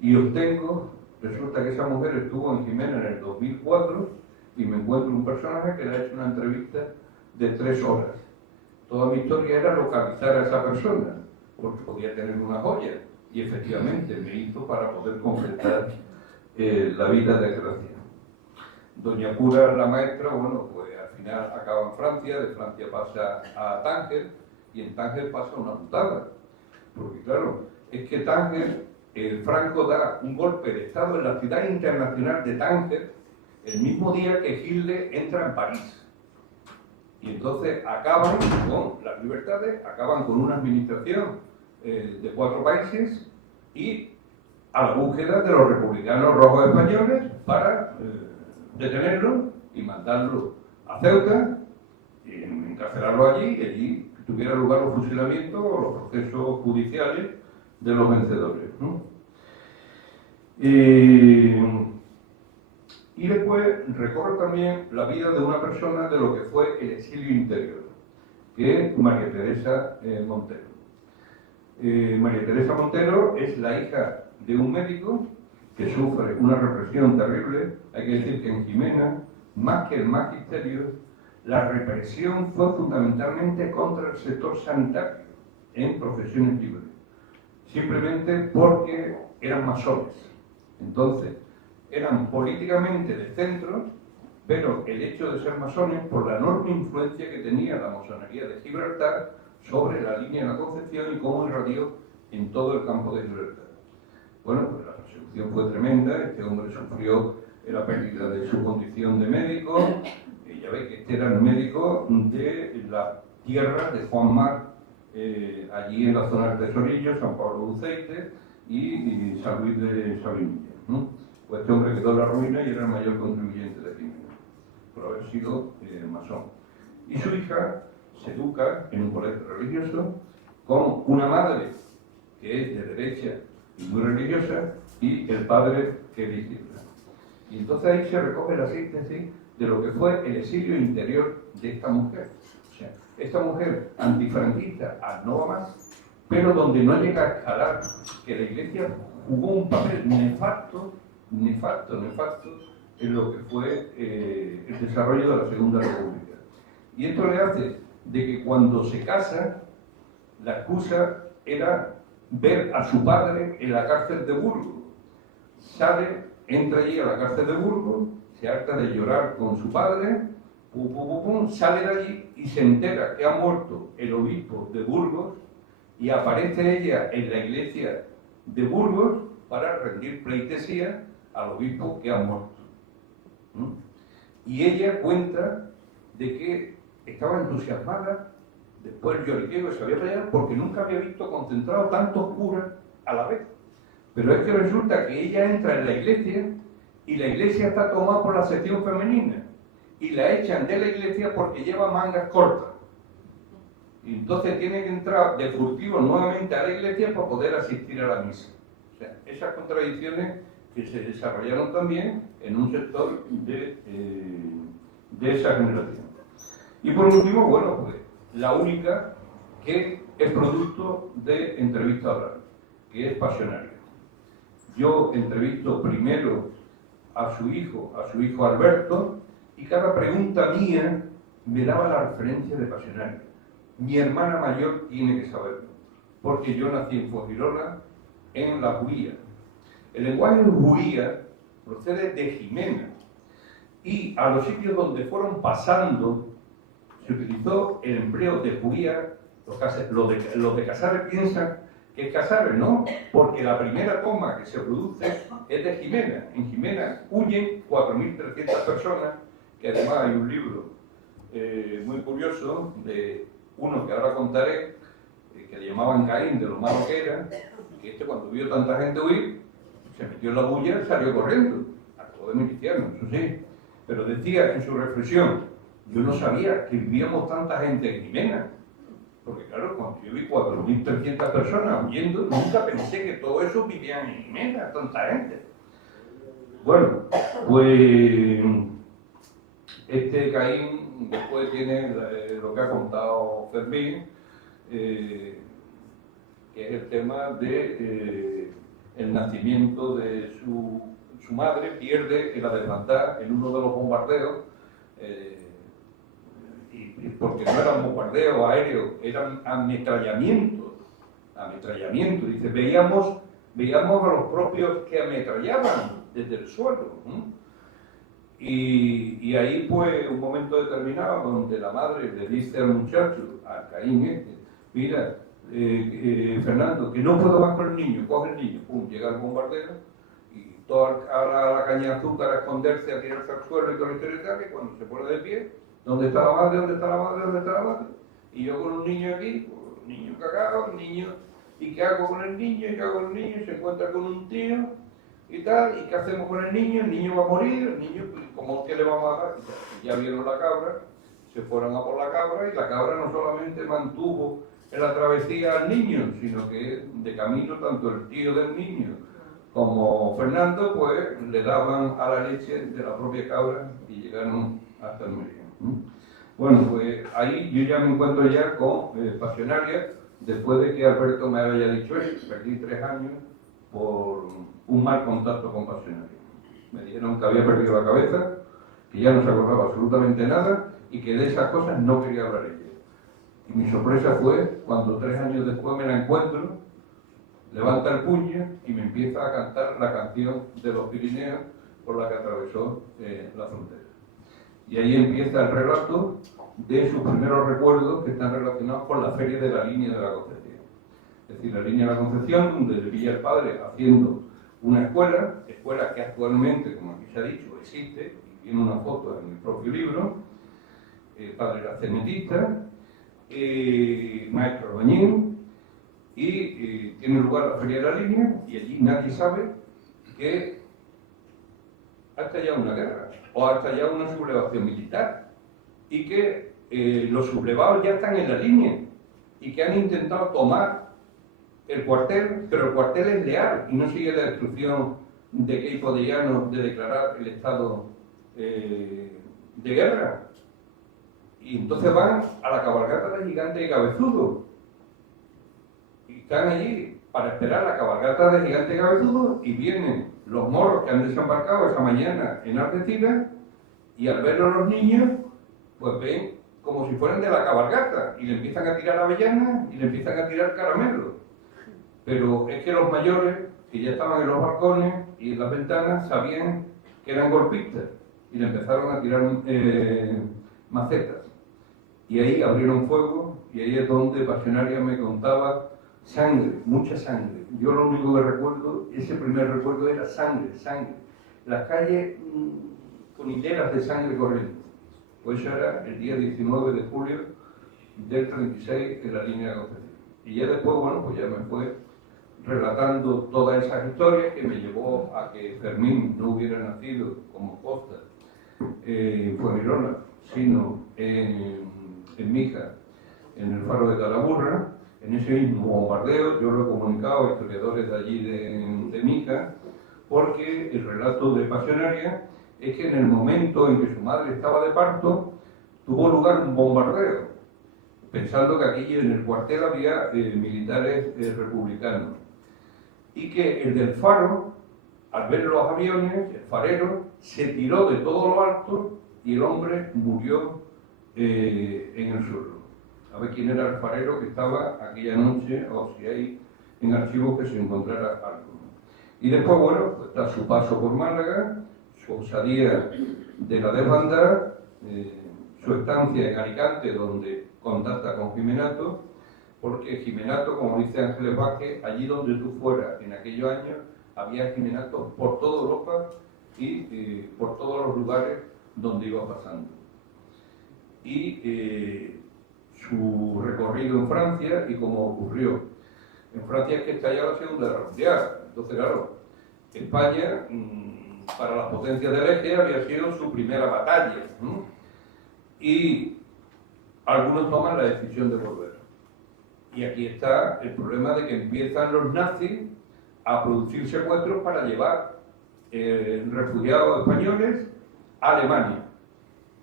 Y obtengo, resulta que esa mujer estuvo en Jimena en el 2004 y me encuentro un personaje que le ha hecho una entrevista de 3 horas. Toda mi historia era localizar a esa persona, porque podía tener una joya, y efectivamente me hizo para poder completar la vida de Gracia. Doña Cura, la maestra, bueno, pues al final acaba en Francia, de Francia pasa a Tánger, y en Tánger pasa una putada, Porque claro, es que Tánger, Franco da un golpe de Estado en la ciudad internacional de Tánger el mismo día que Hitler entra en París. Y entonces acaban con las libertades, acaban con una administración de 4 países y a la búsqueda de los republicanos rojos españoles para detenerlo y mandarlo a Ceuta, y encarcelarlo allí, y allí tuviera lugar los fusilamientos o los procesos judiciales de los vencedores, ¿no? Y después recorre también la vida de una persona de lo que fue el exilio interior, que es María Teresa Montero. María Teresa Montero es la hija de un médico que sufre una represión terrible. Hay que decir que en Jimena, más que el magisterio, la represión fue fundamentalmente contra el sector sanitario en profesiones libres, simplemente porque eran masones. Entonces, eran políticamente de centro, pero el hecho de ser masones, por la enorme influencia que tenía la masonería de Gibraltar sobre la línea de la Concepción y cómo irradió en todo el campo de Gibraltar. Bueno, pues la persecución fue tremenda. Este hombre sufrió la pérdida de su condición de médico. Ya veis que este era el médico de la tierra de Juan Mar, allí en la zona del Tesorillo, San Pablo de Uceite y San Luis de Salinilla, ¿no? Pues este hombre quedó en la ruina y era el mayor contribuyente de Jimena, por haber sido masón. Y su hija se educa en un colegio religioso con una madre que es de derecha y muy religiosa, y el padre que es de izquierda. Y entonces ahí se recoge la síntesis de lo que fue el exilio interior de esta mujer. O sea, esta mujer antifranquista no va más, pero donde no llega a escalar, que la Iglesia jugó un papel nefasto en lo que fue el desarrollo de la Segunda República. Y esto le hace de que cuando se casa, la excusa era ver a su padre en la cárcel de Burgos. Entra allí a la cárcel de Burgos, se harta de llorar con su padre, sale de allí y se entera que ha muerto el obispo de Burgos, y aparece ella en la iglesia de Burgos para rendir pleitesía al obispo que ha muerto. Y ella cuenta de que estaba entusiasmada después el lloriqueo que se había peleado porque nunca había visto concentrado tantos curas a la vez. Pero es que resulta que ella entra en la iglesia y la iglesia está tomada por la sección femenina y la echan de la iglesia porque lleva mangas cortas. Y entonces tiene que entrar de furtivo nuevamente a la iglesia para poder asistir a la misa. O sea, esas contradicciones que se desarrollaron también en un sector de esa generación. Y por último, bueno, pues la única que es producto de entrevista oral, que es Pasionaria. Yo entrevisto primero a su hijo Alberto, y cada pregunta mía me daba la referencia de Pasionaria. Mi hermana mayor tiene que saberlo, porque yo nací en Fuengirola, en la Juía. El lenguaje Juía procede de Jimena, y a los sitios donde fueron pasando se utilizó el empleo de Juía. Los de Casares piensan que es Casares, ¿no? Porque la primera toma que se produce es de Jimena. En Jimena huyen 4.300 personas, que además hay un libro muy curioso de uno que ahora contaré, que le llamaban Caín, de lo malo que era, que cuando vio tanta gente huir, se metió en la bulla y salió corriendo. Acabó de miliciano, eso sí. Pero decía en su reflexión: yo no sabía que vivíamos tanta gente en Jimena. Porque claro, cuando yo vi 4.300 personas huyendo, nunca pensé que todo eso vivían en Jimena, tanta gente. Bueno, pues este Caín después tiene lo que ha contado Fermín, que es el tema de el nacimiento de su madre. Pierde en la desbandada en uno de los bombardeos, y porque no eran bombardeos aéreos, eran ametrallamientos. Dice, veíamos a los propios que ametrallaban desde el suelo. Y ahí pues un momento determinado donde la madre le dice al muchacho, a Caín mira, Fernando, que no puedo más con el niño, coge el niño, pum, llega el bombardero y toda la caña de azúcar a esconderse, a tirarse al suelo y todo la historia y tal, que cuando se pone de pie, ¿dónde está la madre? ¿Dónde está la madre? ¿Dónde está la madre? Y yo con un niño aquí, un niño cagado, un niño, ¿y qué hago con el niño? ¿Y qué hago con el niño? Se encuentra con un tío y tal, ¿y qué hacemos con el niño va a morir, el niño, ¿cómo que le vamos a dar? Ya vieron la cabra, se fueron a por la cabra y la cabra no solamente mantuvo en la travesía al niño, sino que de camino tanto el tío del niño como Fernando, pues le daban a la leche de la propia cabra y llegaron hasta Almería. Bueno, pues ahí yo ya me encuentro ya con Pasionaria, después de que Alberto me haya dicho eso, perdí 3 años por un mal contacto con Pasionaria. Me dijeron que había perdido la cabeza, que ya no se acordaba absolutamente nada y que de esas cosas no quería hablar ella. Y mi sorpresa fue cuando 3 años después me la encuentro, levanta el puño y me empieza a cantar la canción de los Pirineos por la que atravesó la frontera. Y ahí empieza el relato de sus primeros recuerdos que están relacionados con la feria de la Línea de la Concepción. Es decir, la Línea de la Concepción, donde vivía el padre haciendo una escuela que actualmente, como aquí se ha dicho, existe, y tiene una foto en el propio libro. El padre era cenetista, maestro albañil, y tiene lugar la Feria de la Línea, y allí nadie sabe que ha estallado una guerra, o ha estallado una sublevación militar, y que los sublevados ya están en la línea, y que han intentado tomar el cuartel, pero el cuartel es leal, y no sigue la instrucción de Queipo de Llano de declarar el estado de guerra. Y entonces van a la cabalgata de Gigante y Cabezudo. Y están allí para esperar la cabalgata de Gigante y Cabezudo y vienen los moros que han desembarcado esa mañana en Algeciras y al verlos los niños, pues ven como si fueran de la cabalgata y le empiezan a tirar avellanas y le empiezan a tirar caramelos. Pero es que los mayores, que ya estaban en los balcones y en las ventanas, sabían que eran golpistas y le empezaron a tirar macetas. Y ahí abrieron fuego y ahí es donde Pasionaria me contaba sangre, mucha sangre. Yo lo único que recuerdo, ese primer recuerdo era sangre, sangre. Las calles con hileras de sangre corriendo. Pues eso era el día 19 de julio del 36 en la Línea de Concepción. Y ya después, bueno, pues ya me fue relatando todas esas historias que me llevó a que Fermín no hubiera nacido como Costa en Fuengirola, sino en Mija, en el Faro de Calaburra. En ese mismo bombardeo, yo lo he comunicado a historiadores de allí de Mija, porque el relato de Pasionaria es que en el momento en que su madre estaba de parto, tuvo lugar un bombardeo, pensando que aquí en el cuartel había militares republicanos. Y que el del Faro, al ver los aviones, el farero, se tiró de todo lo alto y el hombre murió en el suelo. A ver quién era el farero que estaba aquella noche, o si hay en archivos que se encontrara algo. Y después, bueno, pues está su paso por Málaga, su osadía de la desbandada, su estancia en Alicante, donde contacta con Gimenato, porque Gimenato, como dice Ángeles Vázquez, allí donde tú fueras en aquellos años, había Gimenato por toda Europa y por todos los lugares donde iba pasando. Y su recorrido en Francia y como ocurrió. En Francia es que estalló la Segunda Guerra Mundial. Entonces, claro, España, para las potencias del eje, había sido su primera batalla. Y algunos toman la decisión de volver. Y aquí está el problema de que empiezan los nazis a producir secuestros para llevar refugiados españoles a Alemania.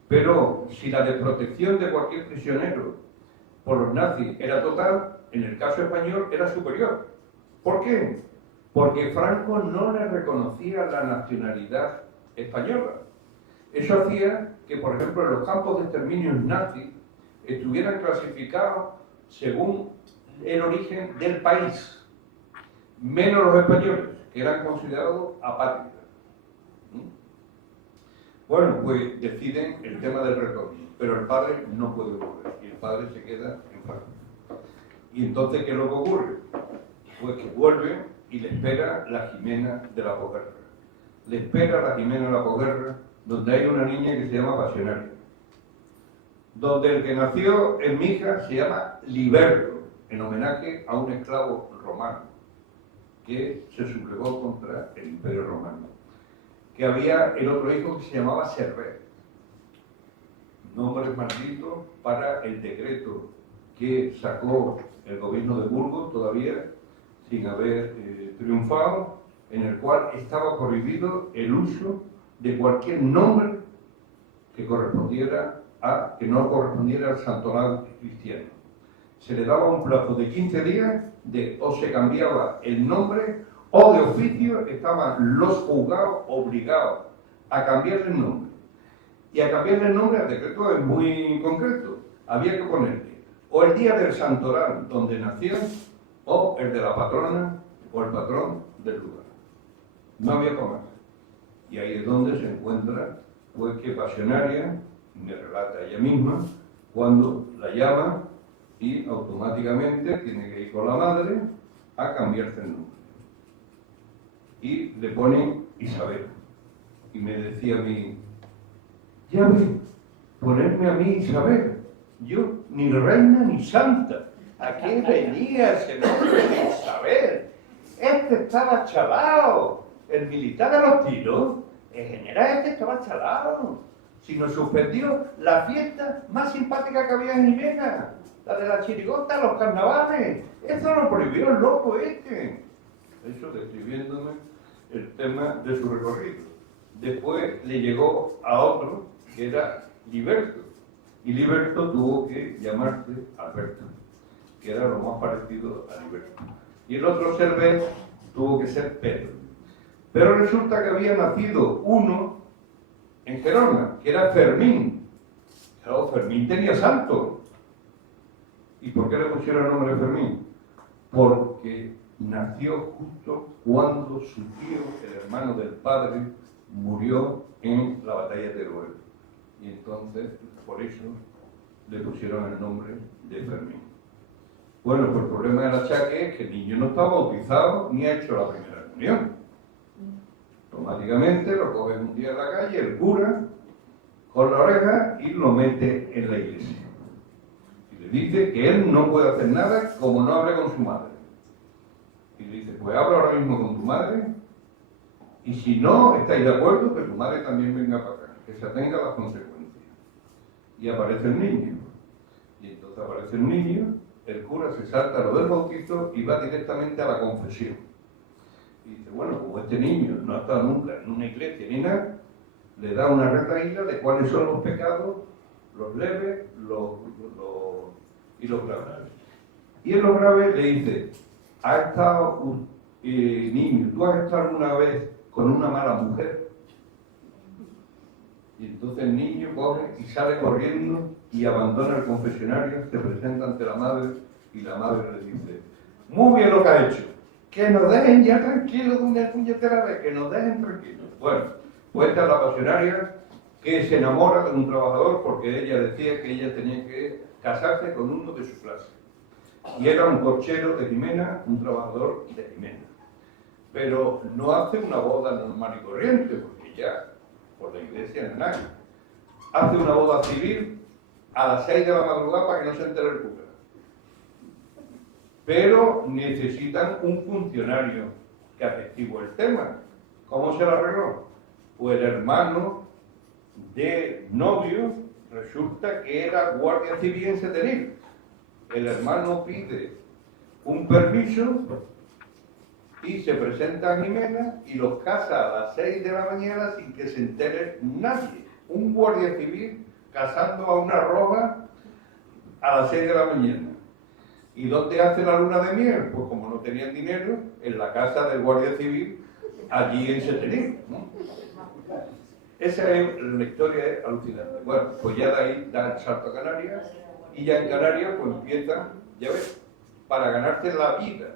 Pero si la desprotección de cualquier prisionero por los nazis era total, en el caso español era superior. ¿Por qué? Porque Franco no le reconocía la nacionalidad española. Eso hacía que, por ejemplo, en los campos de exterminio nazis estuvieran clasificados según el origen del país, menos los españoles, que eran considerados apátridas. Bueno, pues deciden el tema del retorno, pero el padre no puede volver y el padre se queda en Francia. Y entonces, ¿qué es lo que ocurre? Pues que vuelve y le espera la Jimena de la posguerra. Le espera la Jimena de la posguerra, donde hay una niña que se llama Pasionaria. Donde el que nació en Mija se llama Liberto, en homenaje a un esclavo romano que se sublevó contra el Imperio Romano. Que había el otro hijo que se llamaba Servet, nombre maldito para el decreto que sacó el gobierno de Burgos, todavía sin haber triunfado, en el cual estaba prohibido el uso de cualquier nombre que que no correspondiera al santoral cristiano. Se le daba un plazo de 15 días o se cambiaba el nombre o de oficio estaban los juzgados obligados a cambiarle el nombre. Y a cambiarle el nombre al decreto es muy concreto. Había que ponerle o el día del santoral donde nació, o el de la patrona o el patrón del lugar. No había para más. Y ahí es donde se encuentra, pues, que Pasionaria, me relata ella misma, cuando la llama y automáticamente tiene que ir con la madre a cambiarse el nombre. Y le pone Isabel. Y me decía a mí, ya ve, ponerme a mí Isabel. Yo, ni reina ni santa. ¿A qué venía ese nombre de Isabel? Este estaba chalao. El militar de los tiros, el general este estaba chalao. Si nos suspendió la fiesta más simpática que había en Jimena, la de la chirigota, los carnavales. Eso lo prohibió el loco este. Eso describiéndome el tema de su recorrido. Después le llegó a otro, que era Liberto. Y Liberto tuvo que llamarse Alberto, que era lo más parecido a Liberto. Y el otro Servet tuvo que ser Pedro. Pero resulta que había nacido uno en Gerona, que era Fermín. Claro, Fermín tenía santo. ¿Y por qué le pusieron el nombre de Fermín? Porque nació justo cuando su tío, el hermano del padre, murió en la batalla de Teruel. Y entonces, por eso, le pusieron el nombre de Fermín. Bueno, pues el problema del achaque es que el niño no está bautizado ni ha hecho la primera comunión. Automáticamente lo coge un día en la calle, el cura, con la oreja y lo mete en la iglesia. Y le dice que él no puede hacer nada como no hable con su madre. Y le dice, pues habla ahora mismo con tu madre y si no estáis de acuerdo, que tu madre también venga para acá, que se atenga a las consecuencias. Y aparece el niño. Y entonces aparece el niño, el cura se salta lo del bautizo y va directamente a la confesión. Y dice, bueno, como este niño no ha estado nunca en una iglesia ni nada, le da una retaíla de cuáles son los pecados, los leves y los graves. Y en los graves le dice, ¿ha estado niño, tú has estado alguna vez con una mala mujer? Y entonces el niño coge y sale corriendo y abandona el confesionario, se presenta ante la madre y la madre le dice, muy bien lo que ha hecho, que nos dejen ya tranquilos de una puñetera vez, que nos dejen tranquilos. Bueno, pues esta es la pasionaria que se enamora de un trabajador porque ella decía que ella tenía que casarse con uno de su clase. Y era un corchero de Jimena, un trabajador de Jimena. Pero no hace una boda normal y corriente, porque ya por la iglesia no hay nadie. Hace una boda civil a las 6 de la madrugada para que no se entere el cura. Pero necesitan un funcionario que atestigue el tema. ¿Cómo se lo arregló? Pues el hermano de novio resulta que era guardia civil en Setenil. El hermano pide un permiso y se presenta a Jimena y los casa a las 6 de la mañana sin que se entere nadie. Un guardia civil casando a una roja a las 6 de la mañana. ¿Y dónde hace la luna de miel? Pues como no tenían dinero, en la casa del guardia civil, allí en Setenil, ¿no? Esa es la historia, es alucinante. Bueno, pues ya de ahí da el salto a Canarias y ya en Canarias pues empieza, ya ves, para ganarse la vida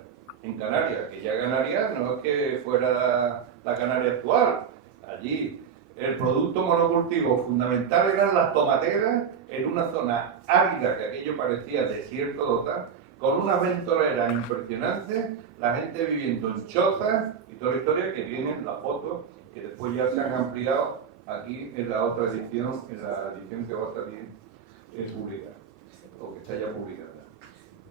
en Canarias, que ya Canarias no es que fuera la Canaria actual. Allí el producto monocultivo fundamental eran las tomateras en una zona árida que aquello parecía desierto total. con una ventolera impresionante, la gente viviendo en chozas y toda la historia, que vienen las fotos que después ya se han ampliado aquí en la otra edición, en la edición que va a salir publicada, o que está ya publicada.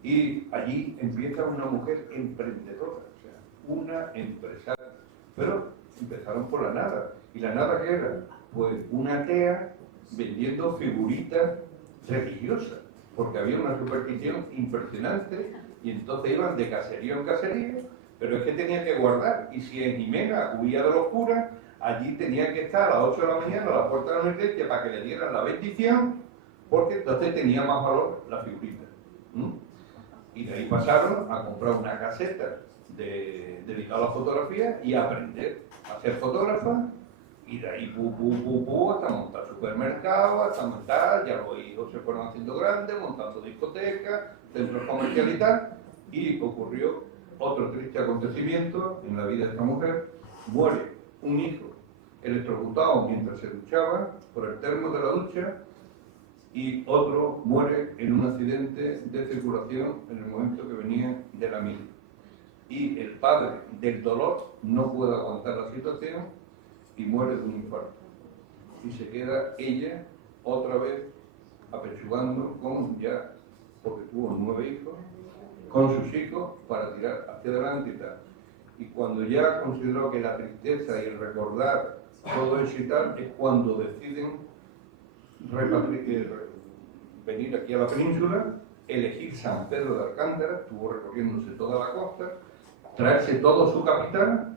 Y allí empieza una mujer emprendedora, o sea, una empresaria. Pero empezaron por la nada. ¿Y la nada qué era? Pues una atea vendiendo figuritas religiosas, porque había una superstición impresionante y entonces iban de caserío en caserío, pero es que tenía que guardar. Y si en Jimena huía de los curas, allí tenía que estar a las 8 de la mañana a la puerta de la iglesia para que le dieran la bendición, porque entonces tenía más valor la figurita. Y de ahí pasaron a comprar una caseta dedicada a la fotografía y a aprender a ser fotógrafa, y de ahí hasta montar supermercados, hasta montar, ya los hijos se fueron haciendo grandes, montando discotecas, centros comerciales y tal, y ocurrió otro triste acontecimiento en la vida de esta mujer. Muere un hijo electrocutado mientras se duchaba por el termo de la ducha, y otro muere en un accidente de circulación en el momento que venía de la mili. Y el padre del dolor no puede aguantar la situación y muere de un infarto. Y se queda ella otra vez apechugando con ya, porque tuvo 9 hijos, con sus hijos para tirar hacia adelante y tal. Y cuando ya consideró que la tristeza y el recordar todo eso y tal, es cuando deciden venir aquí a la península, elegir San Pedro de Alcántara, estuvo recorriéndose toda la costa, traerse todo su capital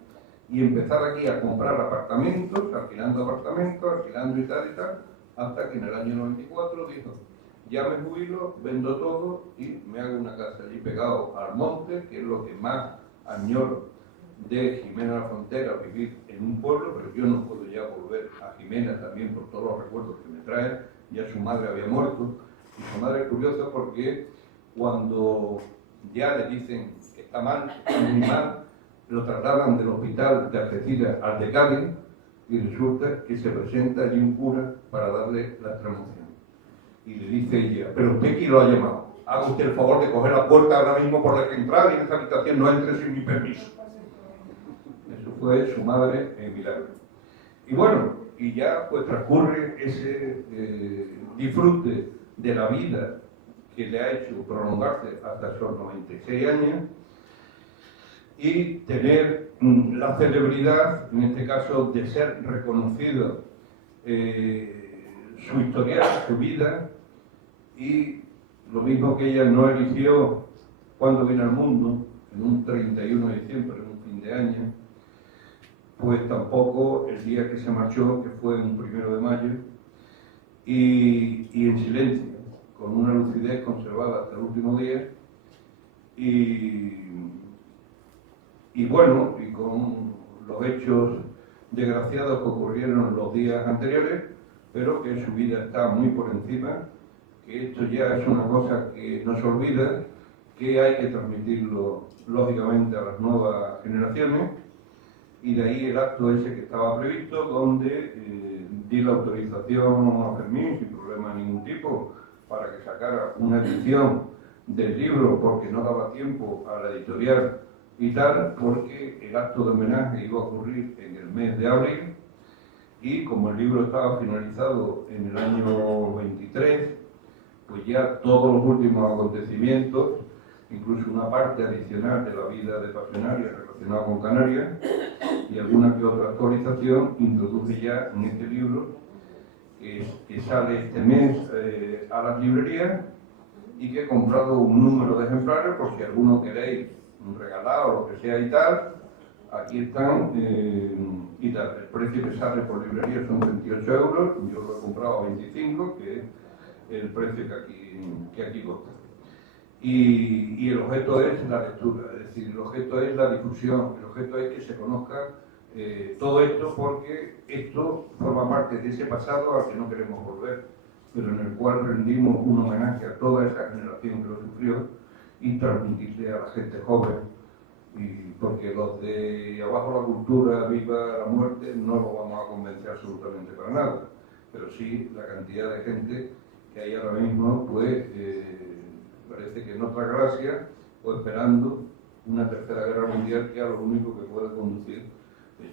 y empezar aquí a comprar apartamentos, alquilando y tal, hasta que en el año 94 dijo, ya me jubilo, vendo todo y me hago una casa allí pegado al monte, que es lo que más añoro de Jimena de la Frontera, vivir en un pueblo, pero yo no puedo ya volver a Jimena también por todos los recuerdos que me trae. Ya su madre había muerto, y su madre es curiosa porque cuando ya le dicen que está mal, está muy mal, lo trasladan del hospital de Algeciras al de Cádiz, y resulta que se presenta allí un cura para darle la extremoción. Y le dice ella, pero usted quién lo ha llamado, haga usted el favor de coger la puerta ahora mismo por la que entrar, y en esa habitación no entre sin mi permiso. Eso fue su madre en Milagro. Y bueno, y ya pues transcurre ese disfrute de la vida que le ha hecho prolongarse hasta esos 96 años y tener la celebridad, en este caso, de ser reconocido su historial, su vida, y lo mismo que ella no eligió cuando vino al mundo, en un 31 de diciembre, en un fin de año, pues tampoco el día que se marchó, que fue un 1 de mayo, y en silencio, con una lucidez conservada hasta el último día, y bueno, y con los hechos desgraciados que ocurrieron los días anteriores, pero que su vida está muy por encima, que esto ya es una cosa que no se olvida, que hay que transmitirlo lógicamente a las nuevas generaciones, y de ahí el acto ese que estaba previsto, donde di la autorización a Fermín, sin problema de ningún tipo, para que sacara una edición del libro, porque no daba tiempo a la editorial y tal, porque el acto de homenaje iba a ocurrir en el mes de abril, y como el libro estaba finalizado en el año 23, pues ya todos los últimos acontecimientos, incluso una parte adicional de la vida de Pasionaria relacionada con Canarias, y alguna que otra actualización, introduje ya en este libro, que sale este mes a las librerías, y que he comprado un número de ejemplares por si alguno queréis regalar o lo que sea y tal. Aquí están, y tal. El precio que sale por librería son 28 euros, yo lo he comprado a 25, que es el precio que aquí cuesta. Y el objeto es la lectura, es decir, el objeto es la difusión, el objeto es que se conozca todo esto, porque esto forma parte de ese pasado al que no queremos volver, pero en el cual rendimos un homenaje a toda esa generación que lo sufrió, y transmitirle a la gente joven, y porque los de abajo la cultura, viva la muerte, no lo vamos a convencer absolutamente para nada, pero sí la cantidad de gente que hay ahora mismo, pues parece que en otra galaxia, o esperando una tercera guerra mundial, que es lo único que puede conducir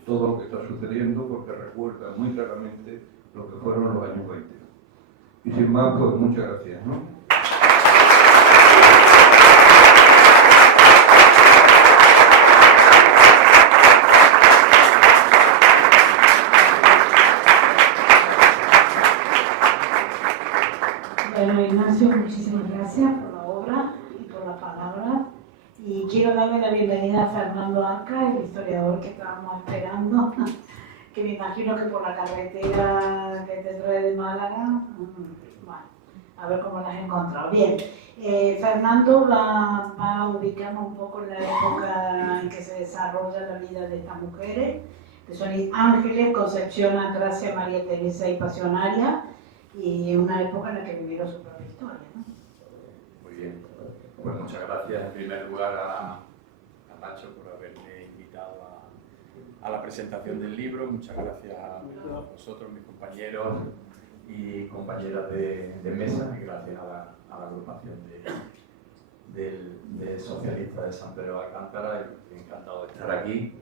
todo lo que está sucediendo, porque recuerda muy claramente lo que fueron los años 20. Y sin más, pues muchas gracias, ¿no? Bueno, Ignacio, muchísimas gracias por la obra y por la palabra. Y quiero darle la bienvenida a Fernando Arca, el historiador que estábamos esperando, que me imagino que por la carretera que te trae de Málaga, bueno, a ver cómo la has encontrado. Bien, Fernando va a ubicarnos un poco en la época en que se desarrolla la vida de estas mujeres, que son Ángeles, Concepción, Ancracia, María Teresa y Pasionaria, y una época en la que vivieron su propia historia, ¿no? Muy bien, pues muchas gracias en primer lugar a Nacho por haberme invitado a la presentación del libro. Muchas gracias a vosotros, mis compañeros y compañeras de mesa, y gracias a la agrupación de socialistas de San Pedro de Alcántara. Encantado de estar aquí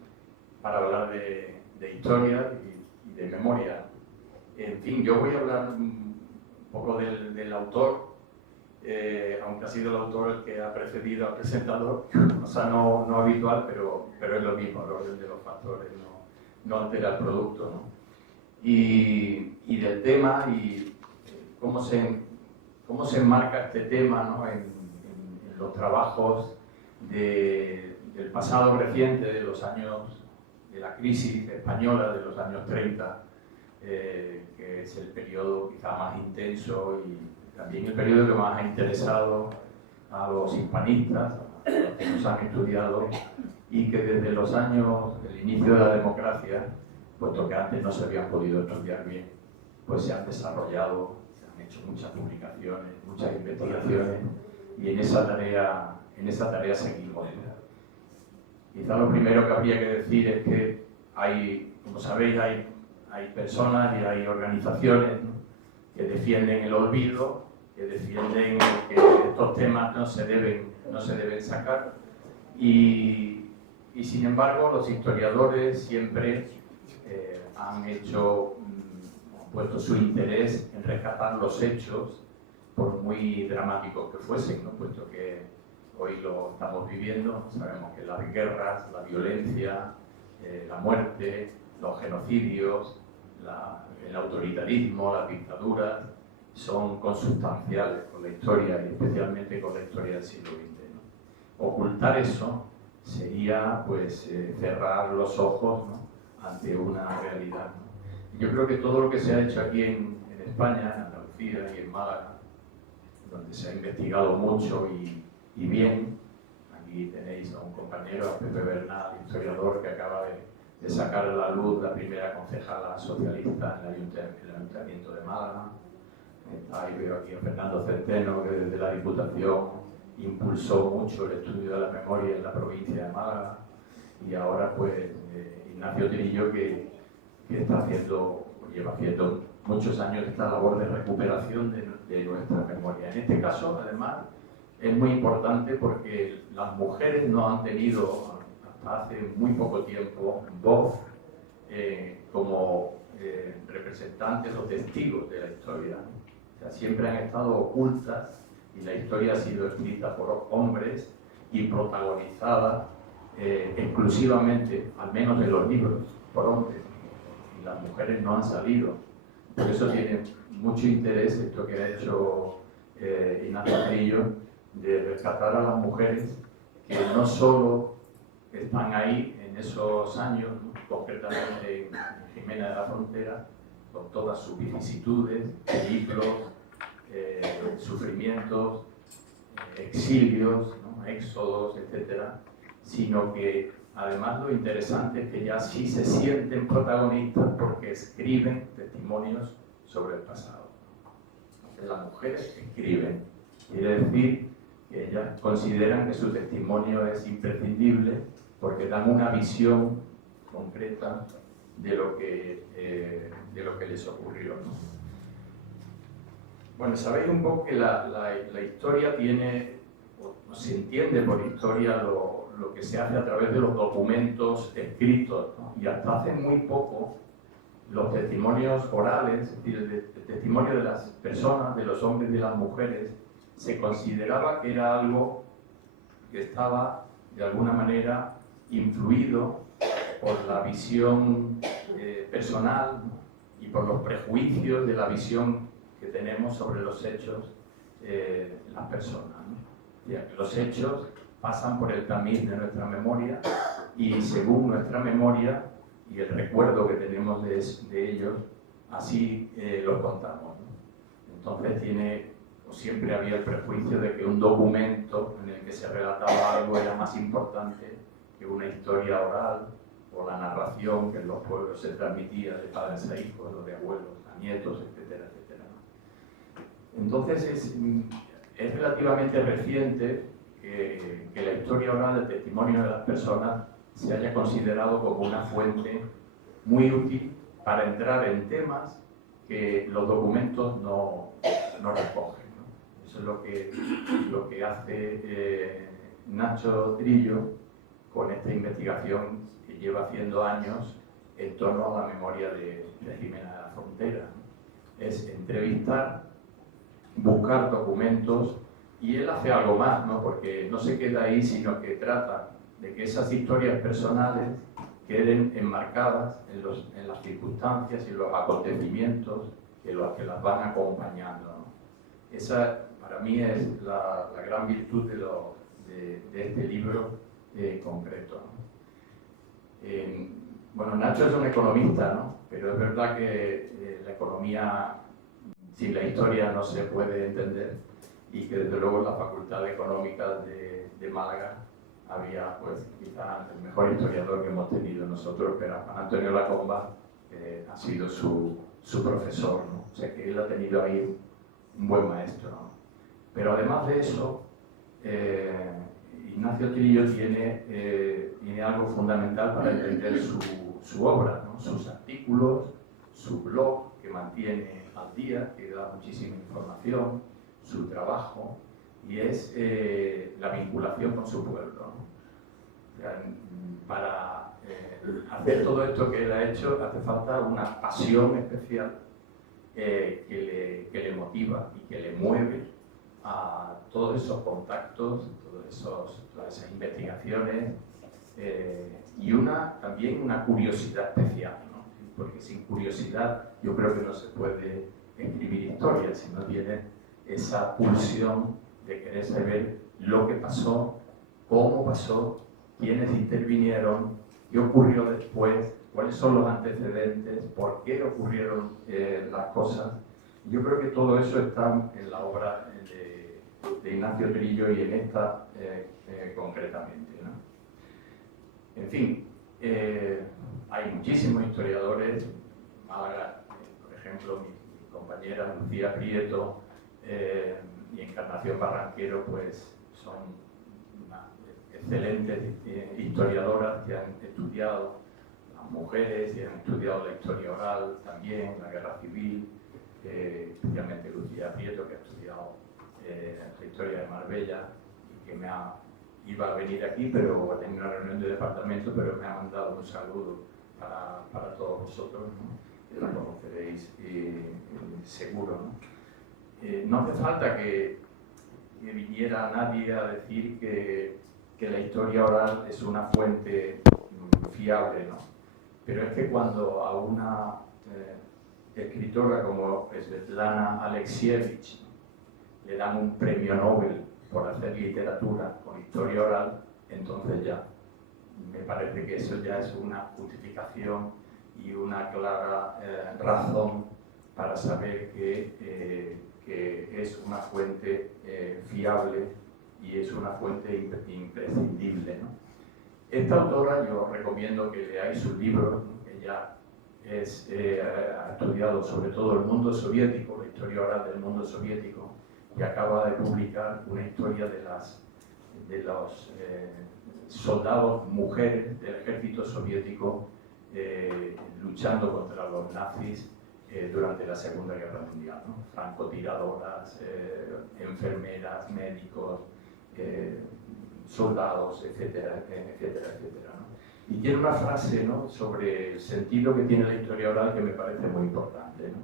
para hablar de historia y de memoria. En fin, yo voy a hablar un poco del autor, aunque ha sido el autor el que ha precedido al presentador, o sea, no habitual, pero es lo mismo, el orden de los factores no altera el producto, ¿no? Y del tema y cómo se enmarca este tema, ¿no? en los trabajos del pasado reciente, de los años de la crisis española, de los años 30, que es el periodo quizá más intenso y también el periodo que más ha interesado a los hispanistas, a los que nos han estudiado, y que desde los años del inicio de la democracia, puesto que antes no se habían podido estudiar bien, pues se han desarrollado, se han hecho muchas publicaciones, muchas investigaciones, y en esa tarea seguimos. Quizá lo primero que habría que decir es que hay, como sabéis, hay personas y hay organizaciones, ¿no?, que defienden el olvido, que defienden que estos temas no se deben sacar, y sin embargo los historiadores siempre han puesto su interés en rescatar los hechos, por muy dramáticos que fuesen, ¿no?, puesto que hoy lo estamos viviendo. Sabemos que las guerras, la violencia, la muerte, los genocidios, el autoritarismo, las dictaduras, son consubstanciales con la historia, y especialmente con la historia del siglo XX, ¿no? Ocultar eso sería, pues, cerrar los ojos, ¿no?, ante una realidad, ¿no? Yo creo que todo lo que se ha hecho aquí en España, en Andalucía y en Málaga, donde se ha investigado mucho y bien, aquí tenéis a un compañero, a Pepe Bernal, historiador, que acaba de sacar a la luz la primera concejala socialista en el Ayuntamiento de Málaga. Ahí veo aquí a Fernando Centeno, que desde la Diputación impulsó mucho el estudio de la memoria en la provincia de Málaga, y ahora pues Ignacio Trillo, que lleva haciendo muchos años esta labor de recuperación de nuestra memoria. En este caso, además, es muy importante porque las mujeres no han tenido hasta hace muy poco tiempo voz como representantes o testigos de la historia. O sea, siempre han estado ocultas, y la historia ha sido escrita por hombres y protagonizada exclusivamente, al menos en los libros, por hombres, y las mujeres no han salido. Por eso tiene mucho interés esto que ha hecho Ignacio Trillo, de rescatar a las mujeres que no solo están ahí en esos años, ¿no?, concretamente en Jimena de la Frontera, con todas sus vicisitudes, periplos, sufrimientos, exilios, ¿no?, éxodos, etcétera, sino que además lo interesante es que ya sí se sienten protagonistas porque escriben testimonios sobre el pasado. Entonces, las mujeres escriben, quiere decir que ellas consideran que su testimonio es imprescindible porque dan una visión concreta de lo que les ocurrió, ¿no? Bueno, sabéis un poco que la historia tiene o se entiende por historia lo que se hace a través de los documentos escritos, ¿no? Y hasta hace muy poco los testimonios orales, es decir, el testimonio de las personas, de los hombres y de las mujeres, se consideraba que era algo que estaba de alguna manera influido por la visión personal y por los prejuicios de la visión que tenemos sobre los hechos las personas, ¿no? Ya que los hechos pasan por el tamiz de nuestra memoria y según nuestra memoria y el recuerdo que tenemos de ellos, así los contamos, ¿no? Entonces siempre había el prejuicio de que un documento en el que se relataba algo era más importante que una historia oral o la narración que en los pueblos se transmitía de padres a hijos o de abuelos a nietos, etcétera, etcétera, ¿no? Entonces es relativamente reciente que la historia oral, el testimonio de las personas, se haya considerado como una fuente muy útil para entrar en temas que los documentos no recogen, ¿no? Eso es lo que hace Nacho Trillo con esta investigación que lleva haciendo años en torno a la memoria de Jimena de la Frontera, ¿no? Es entrevistar, buscar documentos, y él hace algo más, ¿no? Porque no se queda ahí, sino que trata de que esas historias personales queden enmarcadas en las circunstancias y los acontecimientos que las van acompañando, ¿no? Esa, para mí, es la gran virtud de este libro concreto, ¿no? Bueno, Nacho es un economista, ¿no? Pero es verdad que la economía sin la historia no se puede entender, y que desde luego en la Facultad de Económicas de Málaga había, pues, quizá el mejor historiador que hemos tenido nosotros, que era Juan Antonio Lacomba, que ha sido su profesor, ¿no? O sea que él ha tenido ahí un buen maestro, ¿no? Pero además de eso, Ignacio Trillo tiene algo fundamental para entender su obra, ¿no? Sus artículos, su blog, que mantiene al día, que da muchísima información, su trabajo, y es la vinculación con su pueblo, ¿no? O sea, para hacer todo esto que él ha hecho hace falta una pasión especial que le motiva y que le mueve a todos esos contactos, todas esas investigaciones, y también una curiosidad especial, ¿no? Porque sin curiosidad yo creo que no se puede escribir historia, si no tiene esa pulsión de querer saber lo que pasó, cómo pasó, quiénes intervinieron, qué ocurrió después, cuáles son los antecedentes, por qué ocurrieron las cosas. Yo creo que todo eso está en la obra de Ignacio Trillo y en esta concretamente, ¿no? En fin, hay muchísimos historiadores. Málaga, por ejemplo, mi compañera Lucía Prieto y Encarnación Barranquero, pues son excelentes historiadoras que han estudiado las mujeres y han estudiado la historia oral también, la guerra civil, especialmente Lucía Prieto, que ha estudiado la historia de Marbella y que iba a venir aquí, pero tenía una reunión de departamento, pero me ha mandado un saludo para todos vosotros, ¿no? Que la conoceréis seguro, ¿no? No hace falta que viniera nadie a decir que la historia oral es una fuente fiable, ¿no? Pero es que cuando a una escritora como Svetlana Alexievich, ¿no?, le dan un premio Nobel por hacer literatura con historia oral, entonces ya me parece que eso ya es una justificación y una clara razón para saber que es una fuente fiable y es una fuente imprescindible, ¿no? Esta autora, yo recomiendo que leáis sus libros, ¿no?, que ya ha estudiado sobre todo el mundo soviético, la historia oral del mundo soviético, y acaba de publicar una historia de los soldados mujeres del ejército soviético luchando contra los nazis durante la Segunda Guerra Mundial, ¿no? Francotiradoras, enfermeras, médicos, soldados, etcétera, etcétera, etcétera, ¿no? Y tiene una frase, ¿no?, sobre el sentido que tiene la historia oral que me parece muy importante, ¿no?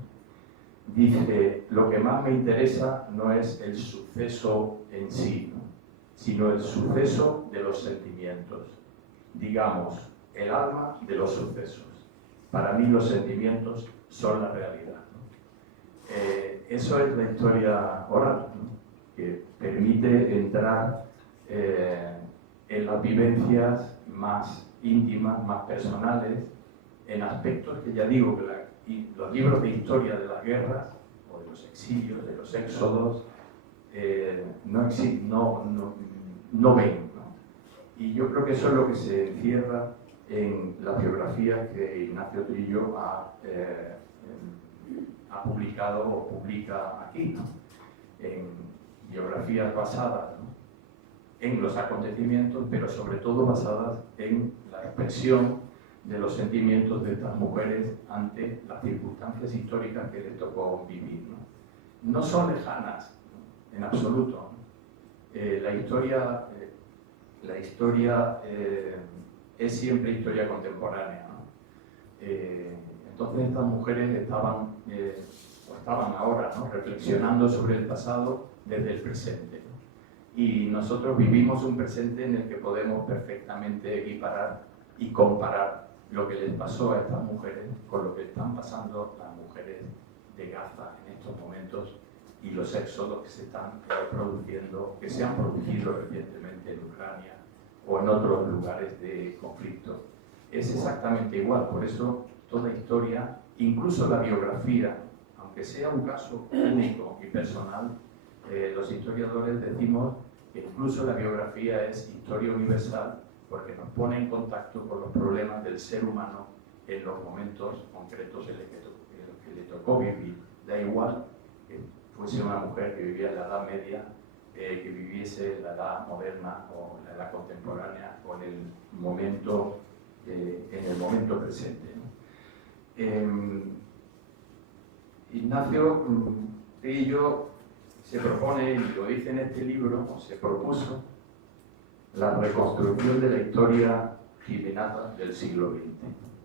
Dice: lo que más me interesa no es el suceso en sí, ¿no?, sino el suceso de los sentimientos. Digamos, el alma de los sucesos. Para mí los sentimientos son la realidad, ¿no? Eso es la historia oral, ¿no?, que permite entrar en las vivencias más íntimas, más personales, en aspectos que ya digo que los libros de historia de las guerras o de los exilios, de los éxodos, no ven, ¿no? Y yo creo que eso es lo que se encierra en las biografías que Ignacio Trillo ha publicado o publica aquí, ¿no? En biografías basadas, ¿no?, en los acontecimientos, pero sobre todo basadas en la expresión de los sentimientos de estas mujeres ante las circunstancias históricas que les tocó vivir, ¿no? No son lejanas, ¿no?, en absoluto, ¿no? La historia es siempre historia contemporánea, ¿no? Entonces estas mujeres estaban ahora, ¿no?, reflexionando sobre el pasado desde el presente, ¿no? Y nosotros vivimos un presente en el que podemos perfectamente equiparar y comparar lo que les pasó a estas mujeres con lo que están pasando las mujeres de Gaza en estos momentos y los éxodos que se están produciendo, que se han producido recientemente en Ucrania o en otros lugares de conflicto. Es exactamente igual, por eso toda historia, incluso la biografía, aunque sea un caso único y personal, los historiadores decimos que incluso la biografía es historia universal porque nos pone en contacto con los problemas del ser humano en los momentos concretos en los que le tocó vivir. Da igual que fuese una mujer que vivía en la Edad Media, que viviese en la Edad Moderna o en la Edad Contemporánea o en el momento presente, ¿no? Ignacio Trillo se propone, y lo dice en este libro, se propuso la reconstrucción de la historia jimenata del siglo XX.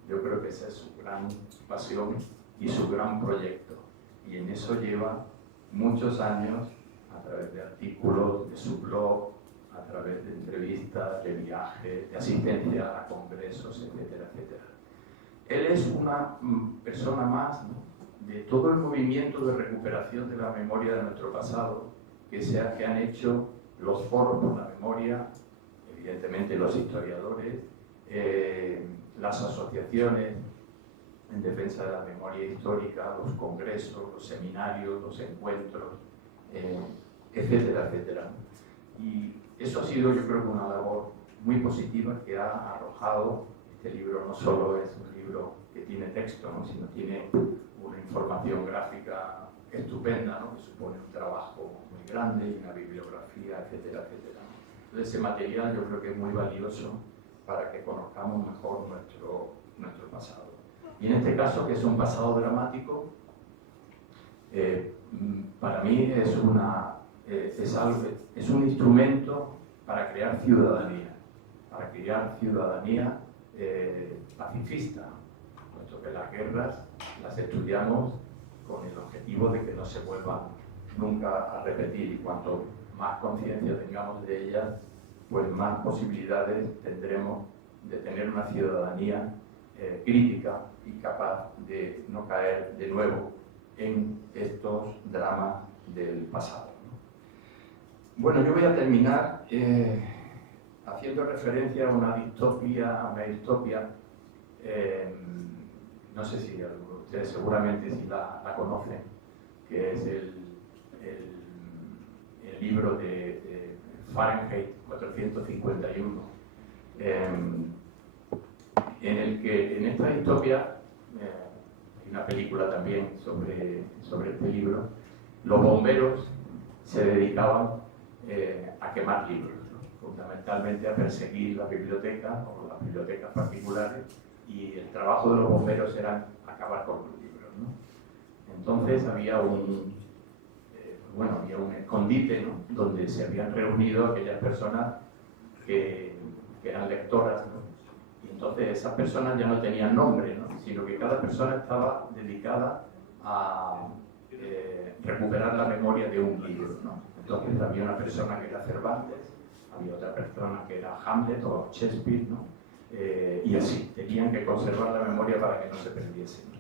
Yo creo que esa es su gran pasión y su gran proyecto. Y en eso lleva muchos años, a través de artículos, de su blog, a través de entrevistas, de viajes, de asistencia a congresos, etcétera, etcétera. Él es una persona más, ¿no?, de todo el movimiento de recuperación de la memoria de nuestro pasado que han hecho los foros por la memoria, evidentemente los historiadores, las asociaciones en defensa de la memoria histórica, los congresos, los seminarios, los encuentros, etcétera, etcétera. Y eso ha sido, yo creo, una labor muy positiva que ha arrojado. Este libro no solo es un libro que tiene texto, ¿no?, sino tiene una información gráfica estupenda, ¿no?, que supone un trabajo muy grande y una bibliografía, etcétera, etcétera. Entonces ese material yo creo que es muy valioso para que conozcamos mejor nuestro pasado. Y en este caso, que es un pasado dramático, para mí es un instrumento para crear ciudadanía pacifista, puesto que las guerras las estudiamos con el objetivo de que no se vuelvan nunca a repetir, y cuanto más conciencia tengamos de ellas, pues más posibilidades tendremos de tener una ciudadanía crítica y capaz de no caer de nuevo en estos dramas del pasado, ¿no? Bueno, yo voy a terminar haciendo referencia a una distopia, no sé si algunos de ustedes seguramente sí la conocen, que es el libro de Fahrenheit 451, en el que en esta distopia, hay una película también sobre este libro, los bomberos se dedicaban a quemar libros, ¿no?, fundamentalmente a perseguir las bibliotecas o las bibliotecas particulares, y el trabajo de los bomberos era acabar con los libros, ¿no? Entonces había bueno, había un escondite, ¿no?, donde se habían reunido aquellas personas que eran lectoras, ¿no? Y entonces esas personas ya no tenían nombre, ¿no?, sino que cada persona estaba dedicada a recuperar la memoria de un libro, ¿no? Entonces había una persona que era Cervantes, había otra persona que era Hamlet o Shakespeare, ¿no? Y así, tenían que conservar la memoria para que no se perdiese, ¿no?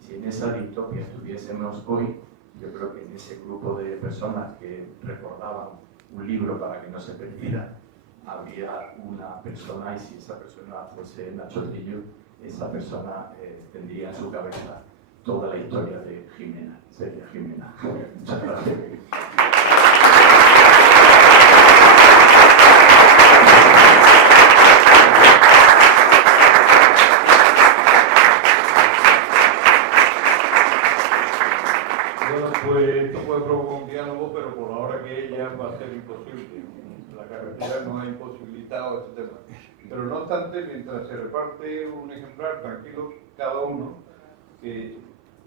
Si en esa distopia estuviésemos hoy, yo creo que en ese grupo de personas que recordaban un libro para que no se perdiera, había una persona, y si esa persona fuese Nacho Trillo, esa persona tendría en su cabeza toda la historia de Jimena. Sería Jimena. Muchas gracias. Bueno, pues esto puede provocar un diálogo, pero por la hora que ella va a ser imposible. La carretera nos ha imposibilitado este tema. Pero no obstante, mientras se reparte un ejemplar, tranquilo, cada uno, que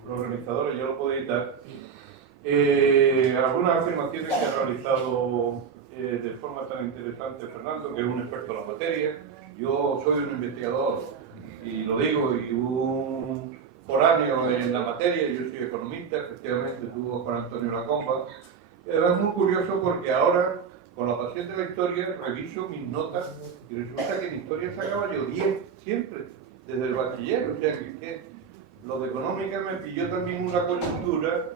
los organizadores ya lo pueden editar, algunas afirmaciones que ha realizado de forma tan interesante Fernando, que es un experto en la materia. Yo soy un investigador, y lo digo, y un foráneo en la materia. Yo soy economista, efectivamente tuvo Juan Antonio Lacomba. Era muy curioso porque ahora, con la pasión de la historia, reviso mis notas y resulta que en historia sacaba yo 10, siempre, desde el bachiller. O sea que lo de económica me pilló también una coyuntura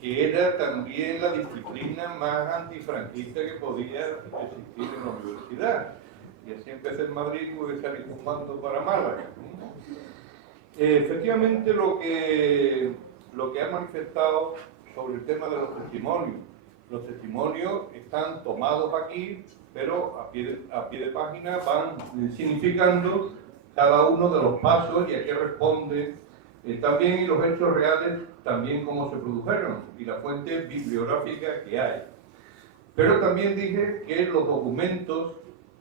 que era también la disciplina más antifranquista que podía existir en la universidad. Y así empecé en Madrid y tuve que salir fumando para Málaga. Efectivamente, lo que ha manifestado sobre el tema de los testimonios. Los testimonios están tomados aquí, pero a pie de página van significando cada uno de los pasos y a qué responde. También y los hechos reales, también cómo se produjeron y la fuente bibliográfica que hay. Pero también dije que los documentos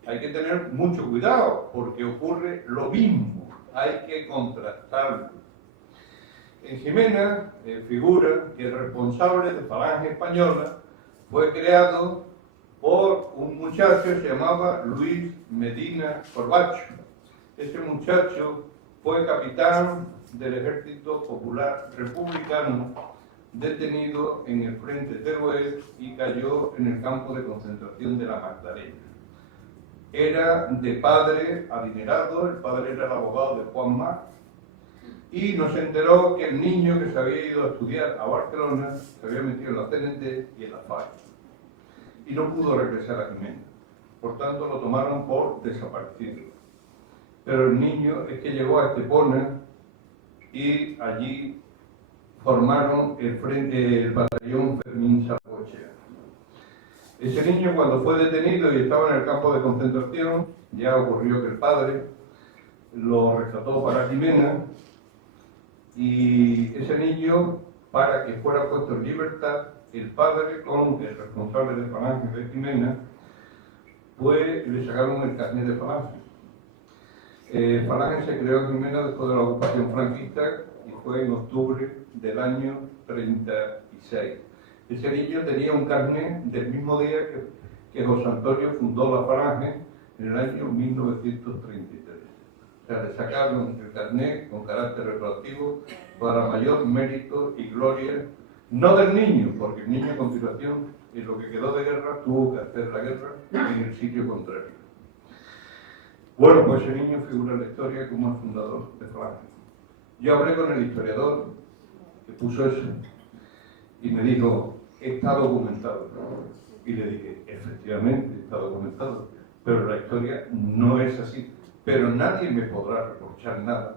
hay que tener mucho cuidado porque ocurre lo mismo, hay que contrastarlo. En Jimena figura que el responsable de Falange Española fue creado por un muchacho que se llamaba Luis Medina Corbacho. Ese muchacho fue capitán del Ejército Popular Republicano, detenido en el frente Teruel y cayó en el campo de concentración de la Magdalena. Era de padre adinerado, el padre era el abogado de Juan Marc, y nos enteró que el niño que se había ido a estudiar a Barcelona se había metido en la CNT y en la FAI y no pudo regresar a Jimena. Por tanto, lo tomaron por desaparecido. Pero el niño es que llegó a Estepona y allí formaron el batallón Fermín Sargochea. Ese niño, cuando fue detenido y estaba en el campo de concentración, ya ocurrió que el padre lo rescató para Jimena y ese niño, para que fuera puesto en libertad, el padre con el responsable de Falange de Jimena, pues le sacaron el carnet de Falange. Falange se creó en Jimena después de la ocupación franquista y fue en octubre del año 36. Ese niño tenía un carnet del mismo día que José Antonio fundó la Falange en el año 1933. O sea, le sacaron el carnet con carácter retroactivo para mayor mérito y gloria, no del niño, porque el niño a continuación, en lo que quedó de guerra, tuvo que hacer la guerra en el sitio contrario. Bueno, pues ese niño figura en la historia como el fundador de Falange. Yo hablé con el historiador que puso eso y me dijo, está documentado. Y le dije, efectivamente está documentado, pero la historia no es así. Pero nadie me podrá reprochar nada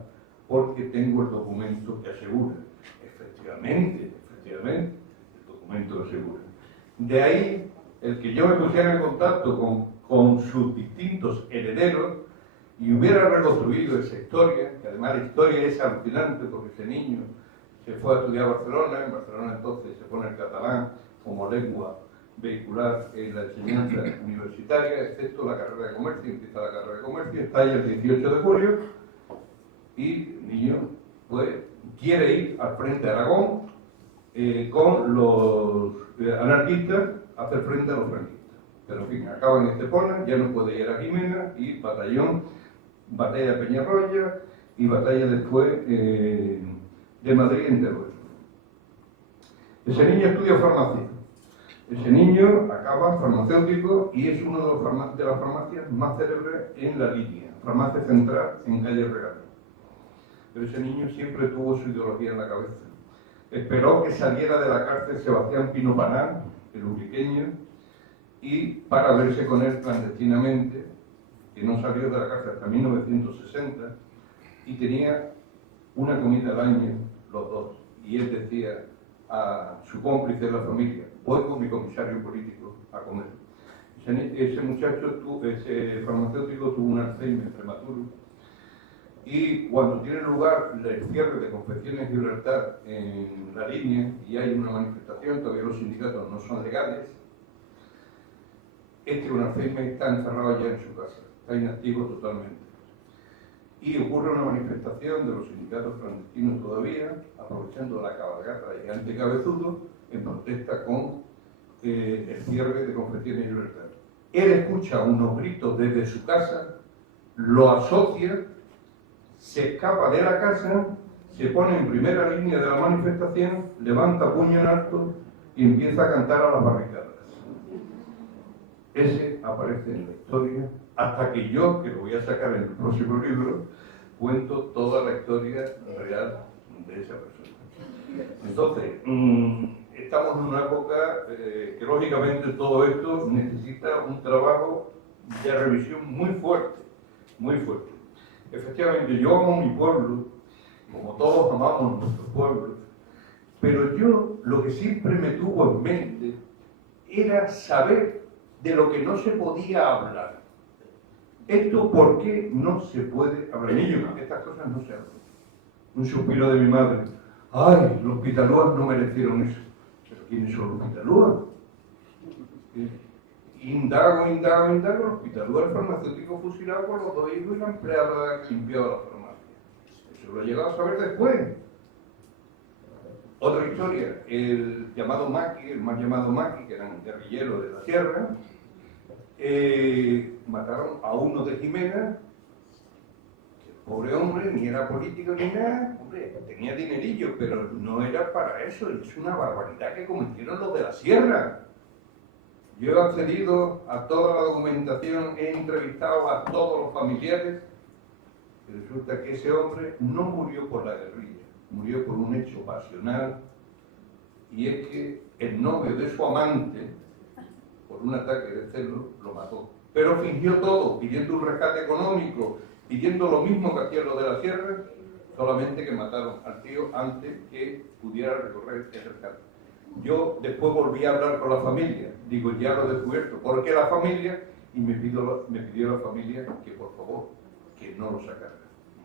porque tengo el documento que asegura. Efectivamente, el documento lo asegura. De ahí el que yo me pusiera en contacto con sus distintos herederos y hubiera reconstruido esa historia, que además la historia es alucinante porque ese niño se fue a estudiar a Barcelona, en Barcelona entonces se pone el catalán como lengua vehicular en la enseñanza universitaria, excepto la carrera de comercio, empieza la carrera de comercio, está ahí el 18 de julio y el niño pues quiere ir al frente de Aragón con los anarquistas hacer frente a los franquistas. Pero en fin, acaba en Estepona, ya no puede ir a Jimena y batalla de Peñarroya y batalla después de Madrid en Teruel. Ese niño estudia farmacia. Ese niño acaba farmacéutico y es uno de las farmacias más célebres en la línea, farmacia central en calle Real. Pero ese niño siempre tuvo su ideología en la cabeza. Esperó que saliera de la cárcel Sebastián Pino Panal, el ubriqueño, y para verse con él clandestinamente, que no salió de la cárcel hasta 1960, y tenía una comida al año, los dos. Y él decía a su cómplice de la familia: voy con mi comisario político a comer. Ese muchacho, ese farmacéutico, tuvo un Alzheimer prematuro, y cuando tiene lugar el cierre de Confecciones Gibraltar en la línea y hay una manifestación, todavía los sindicatos no son legales, con Alzheimer está encerrado ya en su casa, está inactivo totalmente. Y ocurre una manifestación de los sindicatos clandestinos todavía, aprovechando la cabalgata de Gigante Cabezudo, en protesta con el cierre de Confecciones Gibraltar. Él escucha unos gritos desde su casa, lo asocia, se escapa de la casa, se pone en primera línea de la manifestación, levanta puño en alto y empieza a cantar a las barricadas. Ese aparece en la historia, hasta que yo, que lo voy a sacar en el próximo libro, cuento toda la historia real de esa persona. Entonces, estamos en una época que lógicamente todo esto necesita un trabajo de revisión muy fuerte, muy fuerte. Efectivamente, yo amo mi pueblo, como todos amamos nuestros pueblos, pero yo lo que siempre me tuvo en mente era saber de lo que no se podía hablar. ¿Esto por qué no se puede hablar? Niños, estas cosas no se hablan. Un suspiro de mi madre: ¡ay, los pitalúas no merecieron eso! ¿Pero quiénes son los pitalúas? Indago, los pitalúas farmacéuticos fusilados por los dos hijos y la empleada que limpiaba la farmacia. Eso lo he llegado a saber después. Otra historia, el llamado Maqui, el más llamado Maqui, que eran guerrilleros de la sierra, mataron a uno de Jimena. El pobre hombre ni era político ni nada, hombre, tenía dinerillo, pero no era para eso, y es una barbaridad que cometieron los de la sierra. Yo he accedido a toda la documentación, he entrevistado a todos los familiares, y resulta que ese hombre no murió por la guerrilla, murió por un hecho pasional, y es que el novio de su amante, por un ataque de celos, lo mató. Pero fingió todo, pidiendo un rescate económico, pidiendo lo mismo que hacían los de la sierra, solamente que mataron al tío antes que pudiera recorrer el rescate. Yo después volví a hablar con la familia, digo, ya lo he descubierto. ¿Por qué la familia? Y me pidió la familia que por favor, que no lo sacara.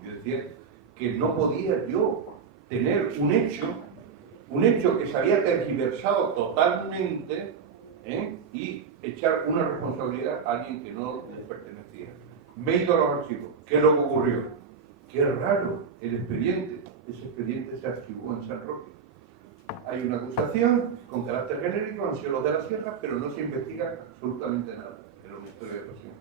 Yo decía que no podía yo tener un hecho que se había tergiversado totalmente, y echar una responsabilidad a alguien que no le pertenecía. Me he ido a los archivos. ¿Qué es lo que ocurrió? Qué raro, el expediente. Ese expediente se archivó en San Roque. Hay una acusación con carácter genérico, han sido los de la sierra, pero no se investiga absolutamente nada. Era una historia de pasión.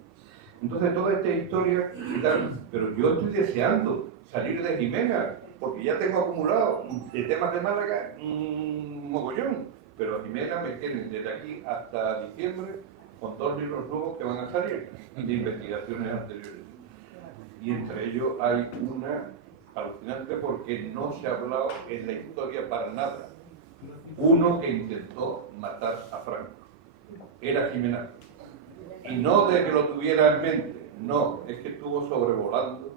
Entonces, toda esta historia y tal, pero yo estoy deseando salir de Jimena, porque ya tengo acumulado de temas de Málaga un mogollón. Pero Jimena me tienen desde aquí hasta diciembre con 2 libros nuevos que van a salir de investigaciones anteriores. Y entre ellos hay una alucinante porque no se ha hablado en la historia para nada. Uno que intentó matar a Franco. Era Jimena. Y no de que lo tuviera en mente, no, es que estuvo sobrevolando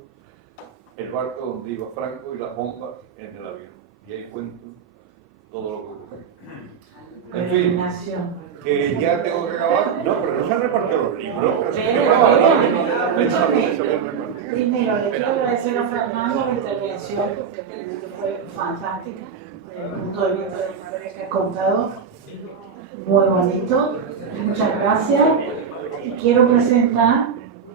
el barco donde iba Franco y las bombas en el avión. Y ahí cuento todo lo que ocurrió. En fin, que ya tengo que acabar. No, pero no se han repartido los libros. Pero sí que primero, le quiero agradecer a Fernando la intervención, que fue fantástica, desde el punto de vista de la historia que has contado. Muy bonito. Muchas gracias. Y quiero presentar,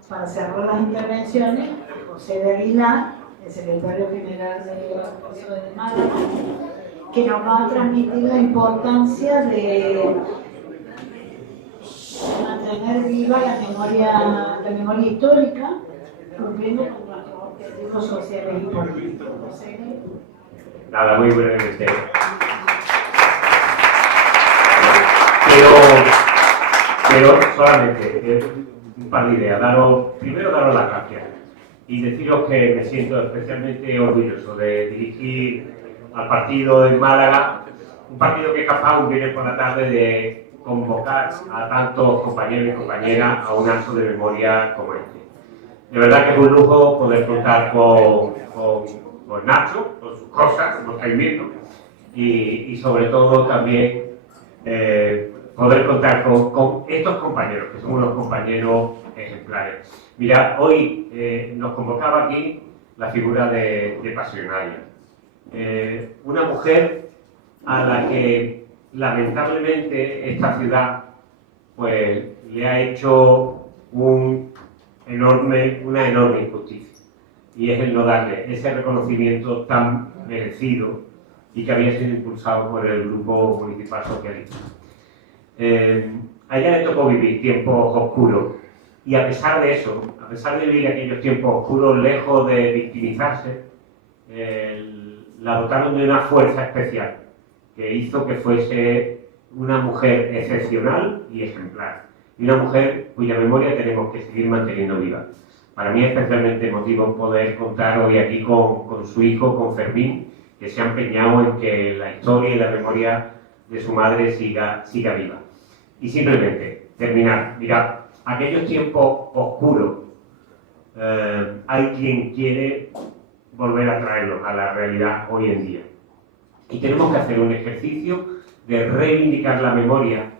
para cerrar las intervenciones, a José de Aguilar, el secretario general del Consejo de Málaga, que nos va a transmitir la importancia de mantener viva la memoria histórica, cumpliendo con nuestros objetivos sociales y políticos. Nada, muy brevemente. Pero solamente un par de ideas. Primero daros las gracias y deciros que me siento especialmente orgulloso de dirigir al partido en Málaga, un partido que es capaz un viernes por la tarde de convocar a tantos compañeros y compañeras a un acto de memoria como este. De verdad que es un lujo poder contar con Nacho, con sus cosas, como estáis viendo, y sobre todo también poder contar con estos compañeros, que son unos compañeros ejemplares. Mirad, hoy nos convocaba aquí la figura de Pasionaria, una mujer a la que lamentablemente esta ciudad pues le ha hecho una enorme injusticia, y es el no darle ese reconocimiento tan merecido y que había sido impulsado por el Grupo Municipal Socialista. A ella le tocó vivir tiempos oscuros, y a pesar de eso, a pesar de vivir aquellos tiempos oscuros, lejos de victimizarse, la dotaron de una fuerza especial que hizo que fuese una mujer excepcional y ejemplar, y una mujer cuya memoria tenemos que seguir manteniendo viva. Para mí es especialmente emotivo poder contar hoy aquí con su hijo, con Fermín, que se ha empeñado en que la historia y la memoria de su madre siga viva. Y simplemente, terminar, mirad, aquellos tiempos oscuros, hay quien quiere volver a traerlos a la realidad hoy en día. Y tenemos que hacer un ejercicio de reivindicar la memoria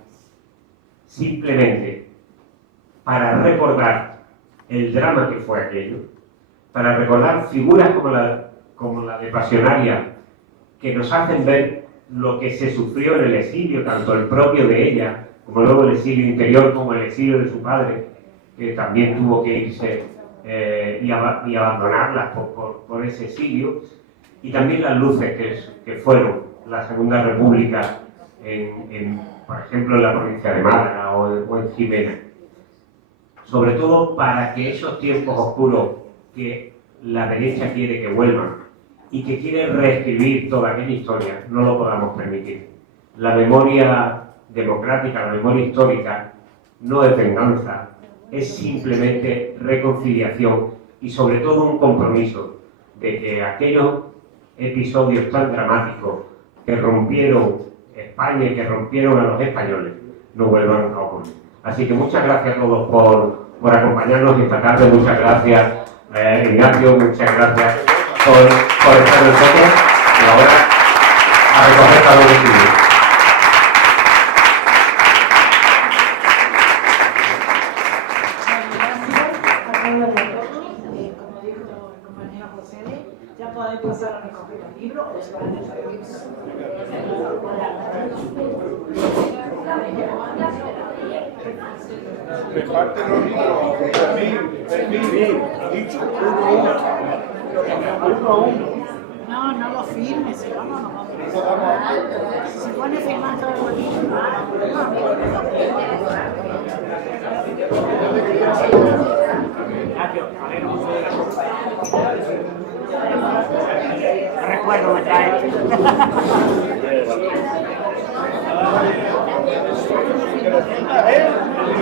simplemente para recordar el drama que fue aquello, para recordar figuras como la de Pasionaria, que nos hacen ver lo que se sufrió en el exilio, tanto el propio de ella, como luego el exilio interior, como el exilio de su padre, que también tuvo que irse y abandonarlas por ese exilio, y también las luces que fueron la Segunda República, por ejemplo, en la provincia de Málaga o en Jimena. Sobre todo para que esos tiempos oscuros que la derecha quiere que vuelvan y que quiere reescribir toda aquella historia, no lo podamos permitir. La memoria democrática, la memoria histórica, no es venganza, es simplemente reconciliación y sobre todo un compromiso de que aquellos episodios tan dramáticos que rompieron España y que rompieron a los españoles no vuelvan a ocurrir. Así que muchas gracias a todos por acompañarnos esta tarde, muchas gracias Ignacio, muchas gracias por estar con nosotros, y ahora a recoger cada uno de ustedes. Como dijo el compañero José, ya podéis pasar a recoger el libro o se van a dejar el libro. Reparte los libros, Fermín, dicho, uno a uno. No lo firmes, si no, no nos vamos a si se pone firmar todo el libro. Recuerdo me trae.